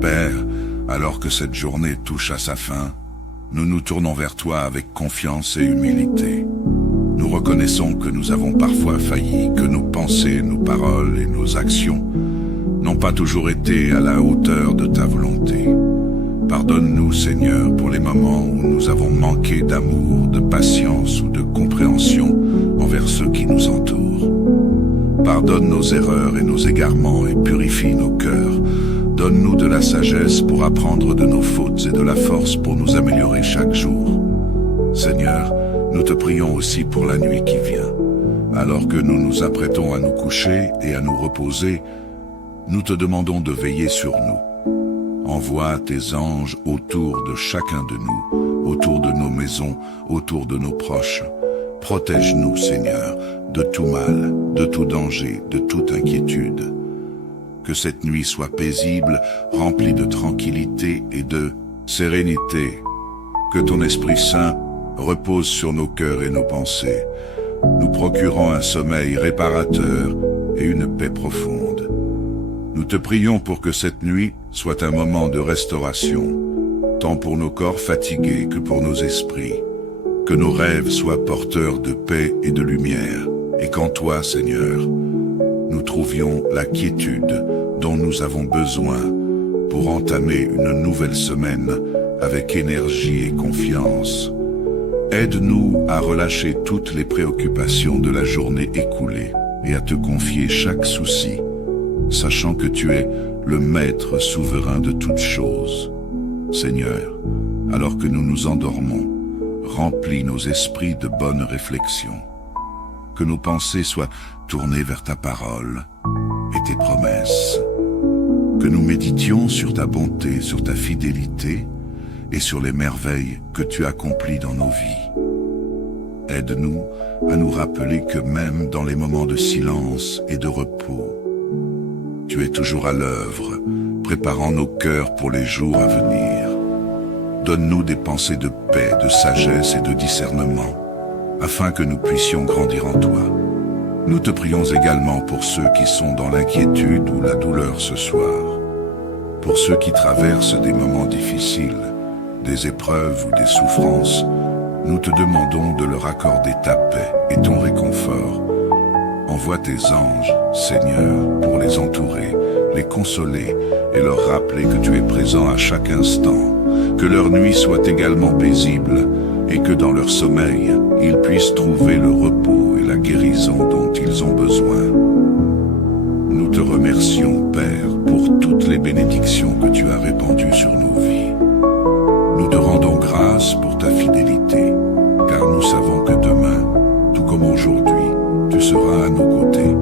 Père, alors que cette journée touche à sa fin, nous nous tournons vers toi avec confiance et humilité. Nous reconnaissons que nous avons parfois failli, que nos pensées, nos paroles et nos actions n'ont pas toujours été à la hauteur de ta volonté. Pardonne-nous, Seigneur, pour les moments où nous avons manqué d'amour, de patience ou de compréhension envers ceux qui nous entourent. Pardonne nos erreurs et nos égarements et purifie nos cœurs. Donne-nous de la sagesse pour apprendre de nos fautes et de la force pour nous améliorer chaque jour. Seigneur, nous te prions aussi pour la nuit qui vient. Alors que nous nous apprêtons à nous coucher et à nous reposer, nous te demandons de veiller sur nous. Envoie tes anges autour de chacun de nous, autour de nos maisons, autour de nos proches. Protège-nous, Seigneur, de tout mal, de tout danger, de toute inquiétude. Que cette nuit soit paisible, remplie de tranquillité et de sérénité. Que ton Esprit Saint repose sur nos cœurs et nos pensées, nous procurant un sommeil réparateur et une paix profonde. Nous te prions pour que cette nuit soit un moment de restauration, tant pour nos corps fatigués que pour nos esprits. Que nos rêves soient porteurs de paix et de lumière, et qu'en toi, Seigneur, nous trouvions la quiétude dont nous avons besoin pour entamer une nouvelle semaine avec énergie et confiance. Aide-nous à relâcher toutes les préoccupations de la journée écoulée et à te confier chaque souci, sachant que tu es le Maître souverain de toutes choses. Seigneur, alors que nous nous endormons, remplis nos esprits de bonnes réflexions. Que nos pensées soient tournées vers ta parole et tes promesses. Que nous méditions sur ta bonté, sur ta fidélité et sur les merveilles que tu accomplis dans nos vies. Aide-nous à nous rappeler que même dans les moments de silence et de repos, tu es toujours à l'œuvre, préparant nos cœurs pour les jours à venir. Donne-nous des pensées de paix, de sagesse et de discernement, afin que nous puissions grandir en toi. Nous te prions également pour ceux qui sont dans l'inquiétude ou la douleur ce soir, pour ceux qui traversent des moments difficiles, des épreuves ou des souffrances. Nous te demandons de leur accorder ta paix et ton réconfort. Envoie tes anges, Seigneur, pour les entourer, les consoler et leur rappeler que tu es présent à chaque instant. Que leur nuit soit également paisible et que dans leur sommeil, ils puissent trouver le repos et la guérison dont ils ont besoin. Nous te remercions, Père, pour toutes les bénédictions que tu as répandues sur nos vies. Nous te rendons grâce pour ta fidélité, car nous savons que demain, tout comme aujourd'hui, tu seras à nos côtés.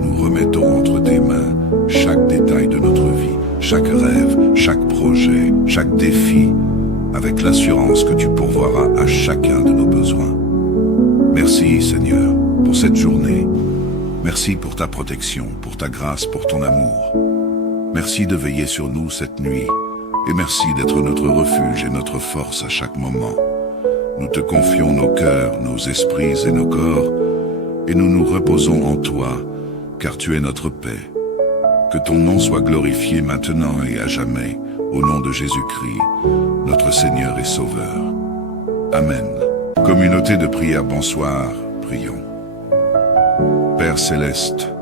Nous remettons entre tes mains chaque détail de notre vie, chaque rêve, chaque projet, chaque défi, avec l'assurance que tu pourvoiras à chacun de nos besoins. Merci, Seigneur, pour cette journée. Merci pour ta protection, pour ta grâce, pour ton amour. Merci de veiller sur nous cette nuit, et merci d'être notre refuge et notre force à chaque moment. Nous te confions nos cœurs, nos esprits et nos corps, et nous nous reposons en toi, car tu es notre paix. Que ton nom soit glorifié maintenant et à jamais, au nom de Jésus-Christ, notre Seigneur et Sauveur. Amen. Communauté de prière, bonsoir, prions. Père Céleste,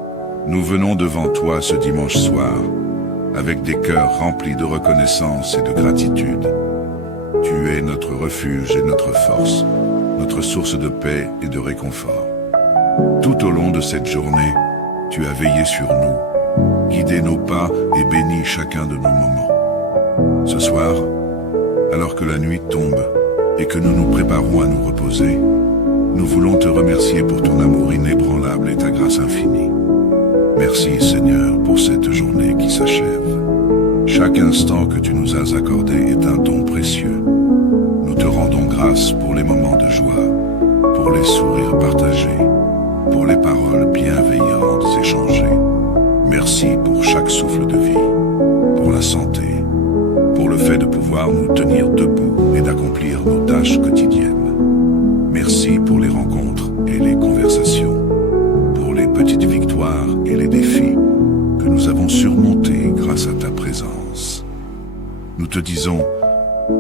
nous venons devant toi ce dimanche soir, avec des cœurs remplis de reconnaissance et de gratitude. Tu es notre refuge et notre force. notre source de paix et de réconfort. Tout au long de cette journée, tu as veillé sur nous, guidé nos pas et béni chacun de nos moments. Ce soir, alors que la nuit tombe et que nous nous préparons à nous reposer, nous voulons te remercier pour ton amour inébranlable et ta grâce infinie. Merci Seigneur pour cette journée qui s'achève. Chaque instant que tu nous as accordé est un don précieux. Nous te rendons grâce pour les moments de joie, pour les sourires partagés, pour les paroles bienveillantes échangées. Merci pour chaque souffle de vie, pour la santé, pour le fait de pouvoir nous tenir debout et d'accomplir nos tâches quotidiennes. Merci pour les rencontres et les conversations, pour les petites victoires et les défis que nous avons surmontés grâce à ta présence. Nous te disons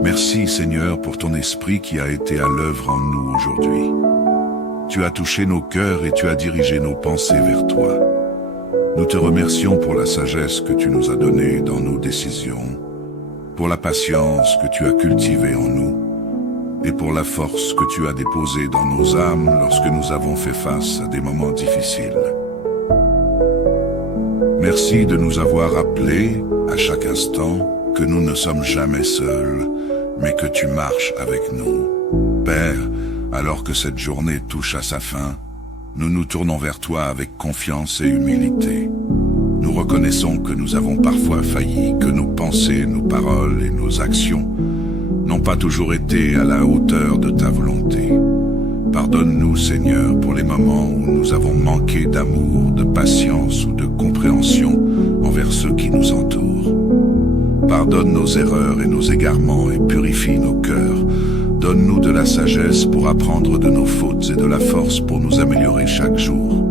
merci Seigneur pour ton esprit qui a été à l'œuvre en nous aujourd'hui. Tu as touché nos cœurs et tu as dirigé nos pensées vers toi. Nous te remercions pour la sagesse que tu nous as donnée dans nos décisions, pour la patience que tu as cultivée en nous, et pour la force que tu as déposée dans nos âmes lorsque nous avons fait face à des moments difficiles. Merci de nous avoir rappelé, à chaque instant, que nous ne sommes jamais seuls, mais que tu marches avec nous. Père, alors que cette journée touche à sa fin, nous nous tournons vers toi avec confiance et humilité. Nous reconnaissons que nous avons parfois failli, que nos pensées, nos paroles et nos actions n'ont pas toujours été à la hauteur de ta volonté. Pardonne-nous, Seigneur, pour les moments où nous avons manqué d'amour, de patience ou de compréhension envers ceux qui nous entourent. Pardonne nos erreurs et nos égarements et purifie nos cœurs. Donne-nous de la sagesse pour apprendre de nos fautes et de la force pour nous améliorer chaque jour.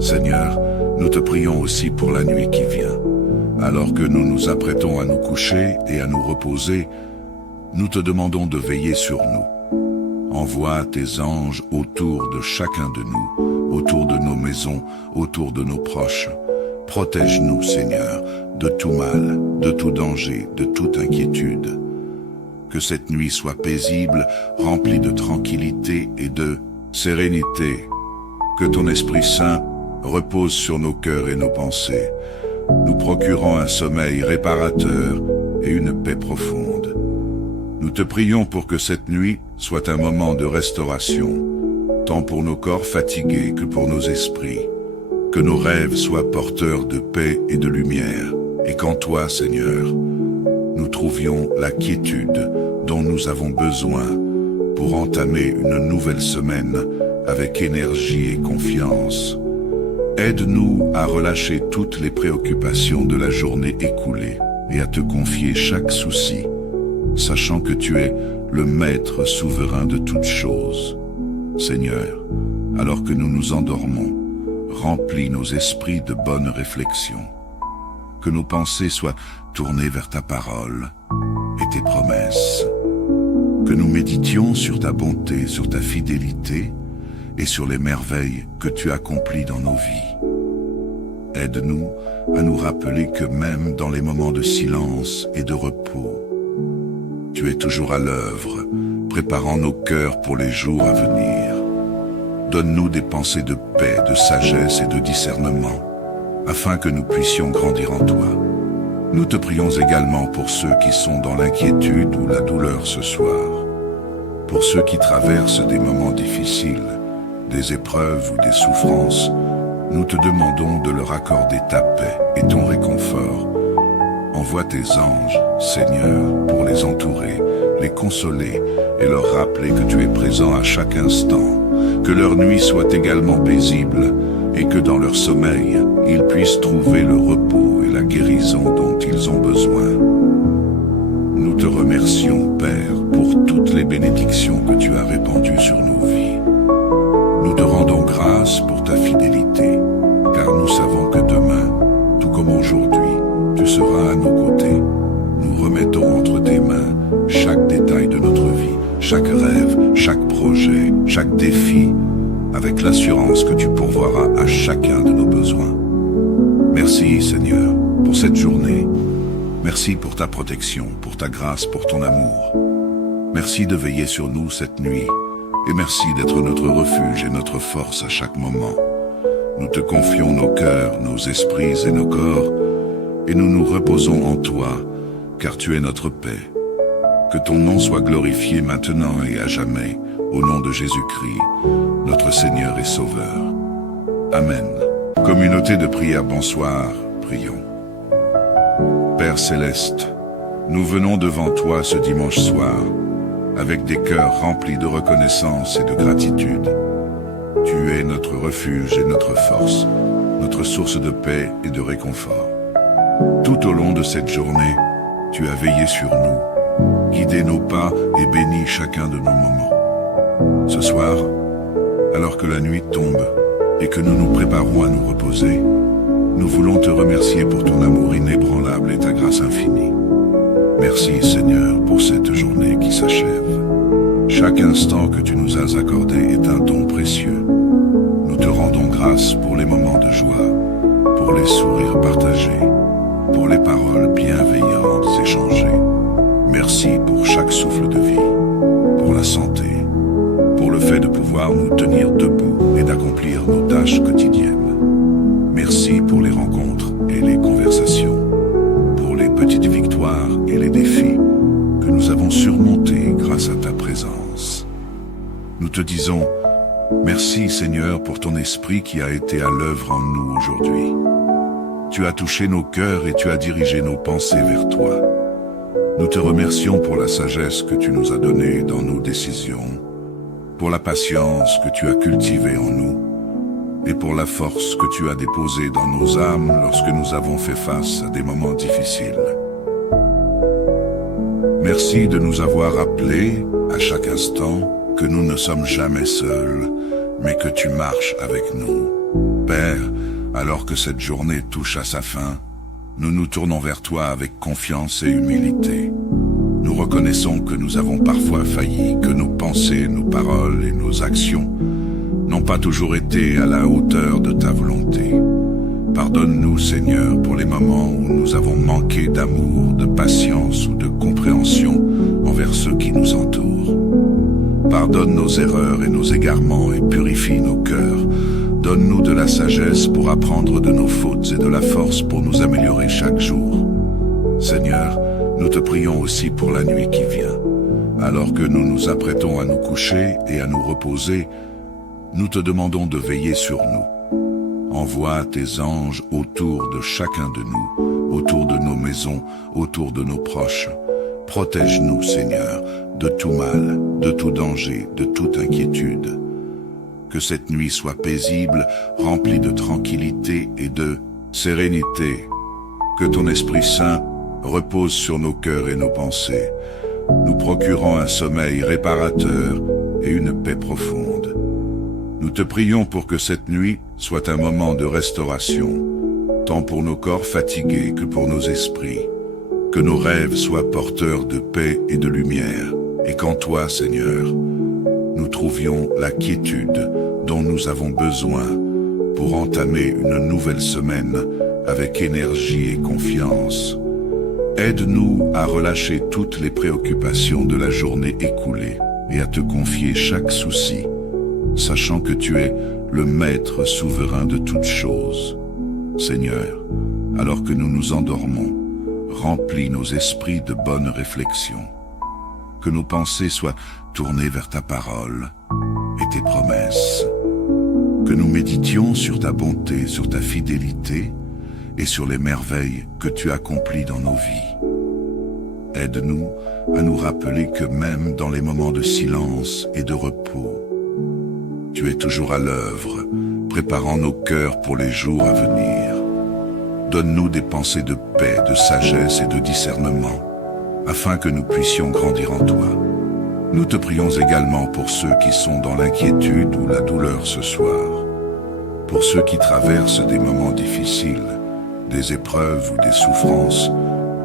Seigneur, nous te prions aussi pour la nuit qui vient. Alors que nous nous apprêtons à nous coucher et à nous reposer, nous te demandons de veiller sur nous. Envoie tes anges autour de chacun de nous, autour de nos maisons, autour de nos proches. Protège-nous, Seigneur, de tout mal, de tout danger, de toute inquiétude. Que cette nuit soit paisible, remplie de tranquillité et de sérénité. Que ton Esprit Saint repose sur nos cœurs et nos pensées, nous procurant un sommeil réparateur et une paix profonde. Nous te prions pour que cette nuit soit un moment de restauration, tant pour nos corps fatigués que pour nos esprits. Que nos rêves soient porteurs de paix et de lumière, et qu'en toi, Seigneur, nous trouvions la quiétude dont nous avons besoin pour entamer une nouvelle semaine avec énergie et confiance. Aide-nous à relâcher toutes les préoccupations de la journée écoulée et à te confier chaque souci, sachant que tu es le Maître souverain de toutes choses. Seigneur, alors que nous nous endormons, remplis nos esprits de bonnes réflexions. Que nos pensées soient tournées vers ta parole et tes promesses. Que nous méditions sur ta bonté, sur ta fidélité et sur les merveilles que tu accomplis dans nos vies. Aide-nous à nous rappeler que même dans les moments de silence et de repos, tu es toujours à l'œuvre, préparant nos cœurs pour les jours à venir. Donne-nous des pensées de paix, de sagesse et de discernement, afin que nous puissions grandir en toi. Nous te prions également pour ceux qui sont dans l'inquiétude ou la douleur ce soir, pour ceux qui traversent des moments difficiles, des épreuves ou des souffrances. Nous te demandons de leur accorder ta paix et ton réconfort. Envoie tes anges, Seigneur, pour les entourer, les consoler et leur rappeler que tu es présent à chaque instant. Que leur nuit soit également paisible et que dans leur sommeil, ils puissent trouver le repos et la guérison dont ils ont besoin. Nous te remercions, Père, pour toutes les bénédictions que tu as répandues sur nos vies. Nous te rendons grâce pour ta fidélité, car nous savons que demain, tout comme aujourd'hui, tu seras à nos côtés. Nous remettons entre tes mains chaque détail de notre vie, chaque rêve, chaque projet, chaque défi, avec l'assurance que tu pourvoiras à chacun de nos besoins. Merci, Seigneur, pour cette journée. Merci pour ta protection, pour ta grâce, pour ton amour. Merci de veiller sur nous cette nuit et merci d'être notre refuge et notre force à chaque moment. Nous te confions nos cœurs, nos esprits et nos corps, et nous nous reposons en toi, car tu es notre paix. Que ton nom soit glorifié maintenant et à jamais, au nom de Jésus-Christ, notre Seigneur et Sauveur. Amen. Communauté de prière, bonsoir, prions. Père céleste, nous venons devant toi ce dimanche soir, avec des cœurs remplis de reconnaissance et de gratitude. Tu es notre refuge et notre force, notre source de paix et de réconfort. Tout au long de cette journée, tu as veillé sur nous, guidé nos pas et béni chacun de nos moments. Ce soir, alors que la nuit tombe et que nous nous préparons à nous reposer, nous voulons te remercier pour ton amour inébranlable et ta grâce infinie. Merci Seigneur pour cette journée qui s'achève. Chaque instant que tu nous as accordé est un don précieux. Nous te rendons grâce pour les moments de joie, pour les sourires partagés, pour les paroles bienveillantes échangées. Merci pour chaque souffle de vie, pour la santé, pour le fait de pouvoir nous tenir debout et d'accomplir nos tâches quotidiennes. Merci pour les rencontres et les conversations, pour les petites victoires et les défis que nous avons surmontés grâce à ta présence. Nous te disons merci Seigneur pour ton esprit qui a été à l'œuvre en nous aujourd'hui. Tu as touché nos cœurs et tu as dirigé nos pensées vers toi. Nous te remercions pour la sagesse que tu nous as donnée dans nos décisions, pour la patience que tu as cultivée en nous, et pour la force que tu as déposée dans nos âmes lorsque nous avons fait face à des moments difficiles. Merci de nous avoir rappelé, à chaque instant, que nous ne sommes jamais seuls, mais que tu marches avec nous. Père, alors que cette journée touche à sa fin, nous nous tournons vers toi avec confiance et humilité. Nous reconnaissons que nous avons parfois failli, que nos pensées, nos paroles et nos actions n'ont pas toujours été à la hauteur de ta volonté. Pardonne-nous, Seigneur, pour les moments où nous avons manqué d'amour, de patience ou de compréhension envers ceux qui nous entourent. Pardonne nos erreurs et nos égarements et purifie nos cœurs. Donne-nous de la sagesse pour apprendre de nos fautes et de la force pour nous améliorer chaque jour. Seigneur, nous te prions aussi pour la nuit qui vient. Alors que nous nous apprêtons à nous coucher et à nous reposer, nous te demandons de veiller sur nous. Envoie tes anges autour de chacun de nous, autour de nos maisons, autour de nos proches. Protège-nous, Seigneur, de tout mal, de tout danger, de toute inquiétude. Que cette nuit soit paisible, remplie de tranquillité et de sérénité. Que ton Esprit Saint repose sur nos cœurs et nos pensées, nous procurant un sommeil réparateur et une paix profonde. Nous te prions pour que cette nuit soit un moment de restauration, tant pour nos corps fatigués que pour nos esprits. Que nos rêves soient porteurs de paix et de lumière, et qu'en toi, Seigneur, nous trouvions la quiétude dont nous avons besoin pour entamer une nouvelle semaine avec énergie et confiance. Aide-nous à relâcher toutes les préoccupations de la journée écoulée et à te confier chaque souci, sachant que tu es le Maître souverain de toutes choses. Seigneur, alors que nous nous endormons, remplis nos esprits de bonnes réflexions. Que nos pensées soient tournées vers ta parole et tes promesses. Que nous méditions sur ta bonté, sur ta fidélité et sur les merveilles que tu accomplis dans nos vies. Aide-nous à nous rappeler que même dans les moments de silence et de repos, tu es toujours à l'œuvre, préparant nos cœurs pour les jours à venir. Donne-nous des pensées de paix, de sagesse et de discernement, afin que nous puissions grandir en toi. Nous te prions également pour ceux qui sont dans l'inquiétude ou la douleur ce soir, pour ceux qui traversent des moments difficiles, des épreuves ou des souffrances.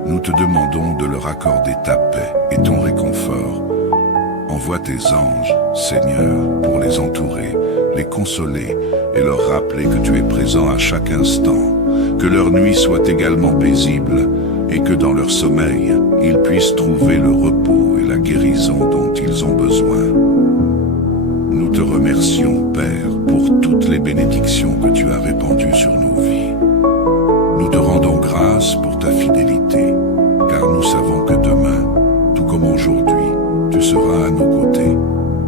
Nous te demandons de leur accorder ta paix et ton réconfort. Envoie tes anges, Seigneur, pour les entourer, les consoler et leur rappeler que tu es présent à chaque instant, que leur nuit soit également paisible et que dans leur sommeil, ils puissent trouver le repos et la guérison dont ils ont besoin. Nous te remercions, Père, pour toutes les bénédictions que tu as répandues sur nos vies. Nous te rendons grâce pour ta fidélité, car nous savons que demain, tout comme aujourd'hui, tu seras à nos côtés.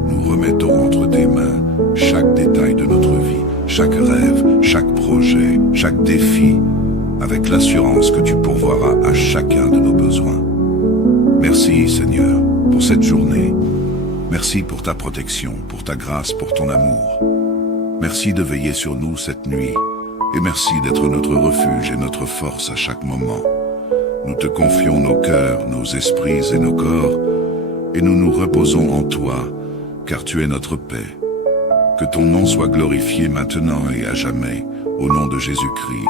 Nous remettons entre tes mains chaque détail de notre vie, chaque rêve, chaque projet, chaque défi, avec l'assurance que tu pourvoiras à chacun de nos besoins. Merci, Seigneur, pour cette journée. Merci pour ta protection, pour ta grâce, pour ton amour. Merci de veiller sur nous cette nuit, et merci d'être notre refuge et notre force à chaque moment. Nous te confions nos cœurs, nos esprits et nos corps, et nous nous reposons en toi, car tu es notre paix. Que ton nom soit glorifié maintenant et à jamais, au nom de Jésus-Christ,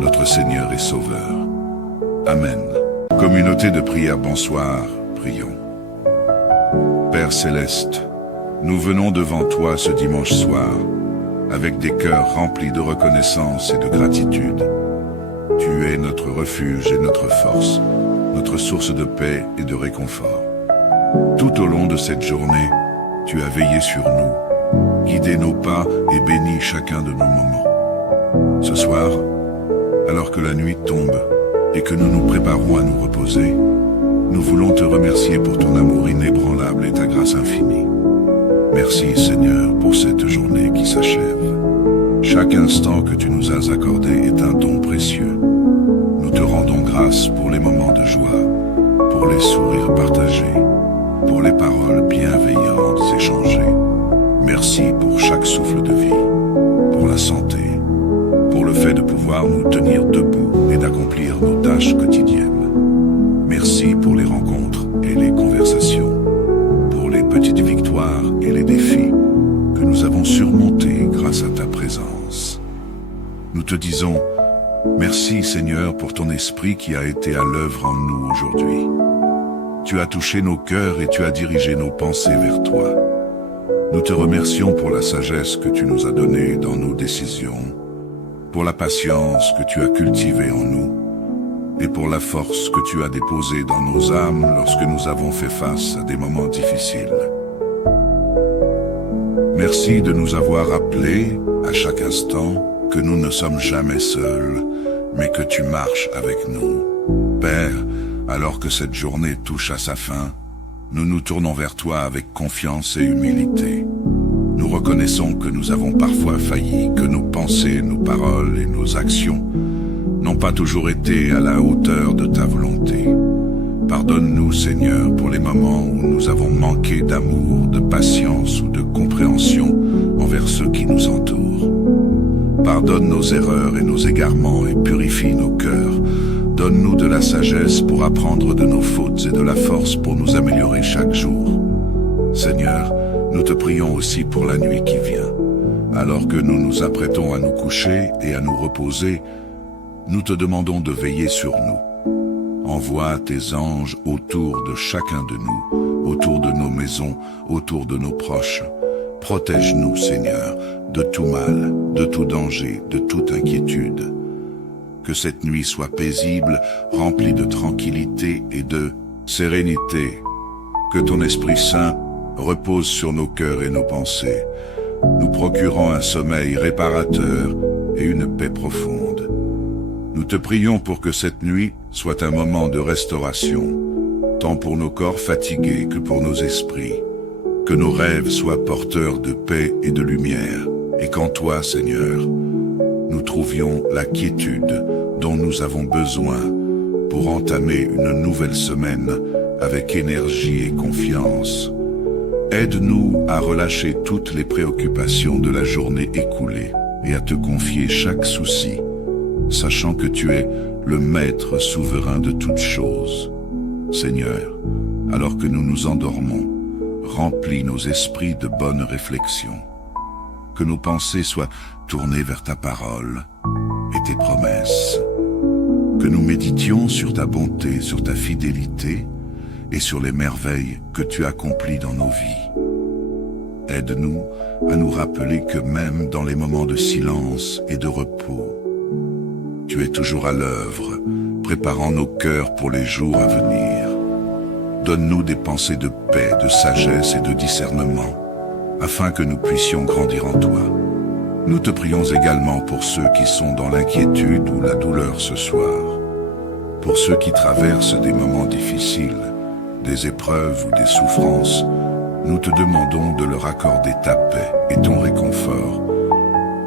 notre Seigneur et Sauveur. Amen. Communauté de prière, bonsoir, prions. Père Céleste, nous venons devant toi ce dimanche soir, avec des cœurs remplis de reconnaissance et de gratitude. Tu es notre refuge et notre force, notre source de paix et de réconfort. Tout au long de cette journée, tu as veillé sur nous, guidé nos pas et béni chacun de nos moments. Ce soir, alors que la nuit tombe et que nous nous préparons à nous reposer, nous voulons te remercier pour ton amour inébranlable et ta grâce infinie. Merci Seigneur pour cette journée qui s'achève. Chaque instant que tu nous as accordé est un don précieux. Nous te rendons grâce pour les moments de joie, pour les sourires partagés, pour les paroles bienveillantes échangées. Merci pour chaque souffle de vie, pour la santé, pour le fait de pouvoir nous tenir debout et d'accomplir nos tâches quotidiennes. Merci pour les rencontres et les conversations, pour les petites victoires et les défis que nous avons surmontés grâce à ta présence. Nous te disons merci Seigneur pour ton esprit qui a été à l'œuvre en nous aujourd'hui. Tu as touché nos cœurs et tu as dirigé nos pensées vers toi. Nous te remercions pour la sagesse que tu nous as donnée dans nos décisions, pour la patience que tu as cultivée en nous, et pour la force que tu as déposée dans nos âmes lorsque nous avons fait face à des moments difficiles. Merci de nous avoir rappelé, à chaque instant, que nous ne sommes jamais seuls, mais que tu marches avec nous. Père, alors que cette journée touche à sa fin, nous nous tournons vers toi avec confiance et humilité. Nous reconnaissons que nous avons parfois failli, que nos pensées, nos paroles et nos actions n'ont pas toujours été à la hauteur de ta volonté. Pardonne-nous, Seigneur, pour les moments où nous avons manqué d'amour, de patience ou de compréhension envers ceux qui nous entourent. Pardonne nos erreurs et nos égarements et purifie nos cœurs. Donne-nous de la sagesse pour apprendre de nos fautes et de la force pour nous améliorer chaque jour. Seigneur, nous te prions aussi pour la nuit qui vient. Alors que nous nous apprêtons à nous coucher et à nous reposer, nous te demandons de veiller sur nous. Envoie tes anges autour de chacun de nous, autour de nos maisons, autour de nos proches. Protège-nous, Seigneur, de tout mal, de tout danger, de toute inquiétude. Que cette nuit soit paisible, remplie de tranquillité et de sérénité. Que ton Esprit Saint repose sur nos cœurs et nos pensées, nous procurant un sommeil réparateur et une paix profonde. Nous te prions pour que cette nuit soit un moment de restauration, tant pour nos corps fatigués que pour nos esprits. Que nos rêves soient porteurs de paix et de lumière, et qu'en toi, Seigneur, nous trouvions la quiétude dont nous avons besoin pour entamer une nouvelle semaine avec énergie et confiance. Aide-nous à relâcher toutes les préoccupations de la journée écoulée et à te confier chaque souci, sachant que tu es le Maître souverain de toutes choses. Seigneur, alors que nous nous endormons, remplis nos esprits de bonnes réflexions. Que nos pensées soient tournées vers ta parole et tes promesses. Que nous méditions sur ta bonté, sur ta fidélité et sur les merveilles que tu accomplis dans nos vies. Aide-nous à nous rappeler que même dans les moments de silence et de repos, tu es toujours à l'œuvre, préparant nos cœurs pour les jours à venir. Donne-nous des pensées de paix, de sagesse et de discernement, afin que nous puissions grandir en toi. Nous te prions également pour ceux qui sont dans l'inquiétude ou la douleur ce soir, pour ceux qui traversent des moments difficiles, des épreuves ou des souffrances. Nous te demandons de leur accorder ta paix et ton réconfort.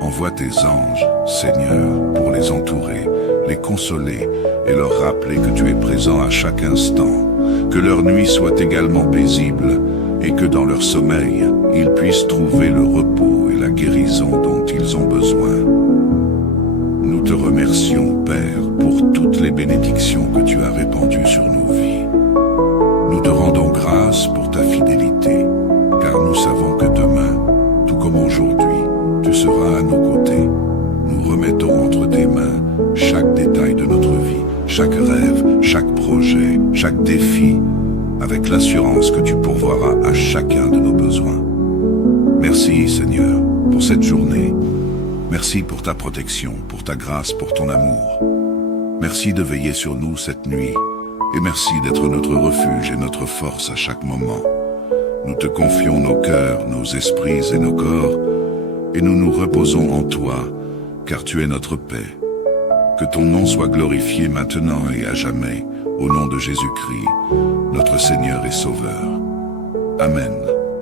Envoie tes anges, Seigneur, pour les entourer, les consoler et leur rappeler que tu es présent à chaque instant, que leur nuit soit également paisible et que dans leur sommeil, ils puissent trouver le repos et la guérison dont ils ont besoin. Nous te remercions, Père, pour toutes les bénédictions que tu as répandues sur nos vies. Nous te rendons grâce pour ta fidélité, car nous savons que demain, tout comme aujourd'hui, tu seras à nos côtés. Nous remettons entre tes mains chaque détail de notre vie, chaque rêve, chaque projet, chaque défi, avec l'assurance que tu pourvoiras à chacun de nos besoins. Merci, Seigneur, pour cette journée. Merci pour ta protection, pour ta grâce, pour ton amour. Merci de veiller sur nous cette nuit, et merci d'être notre refuge et notre force à chaque moment. Nous te confions nos cœurs, nos esprits et nos corps, et nous nous reposons en toi, car tu es notre paix. Que ton nom soit glorifié maintenant et à jamais, au nom de Jésus-Christ, notre Seigneur et Sauveur. Amen.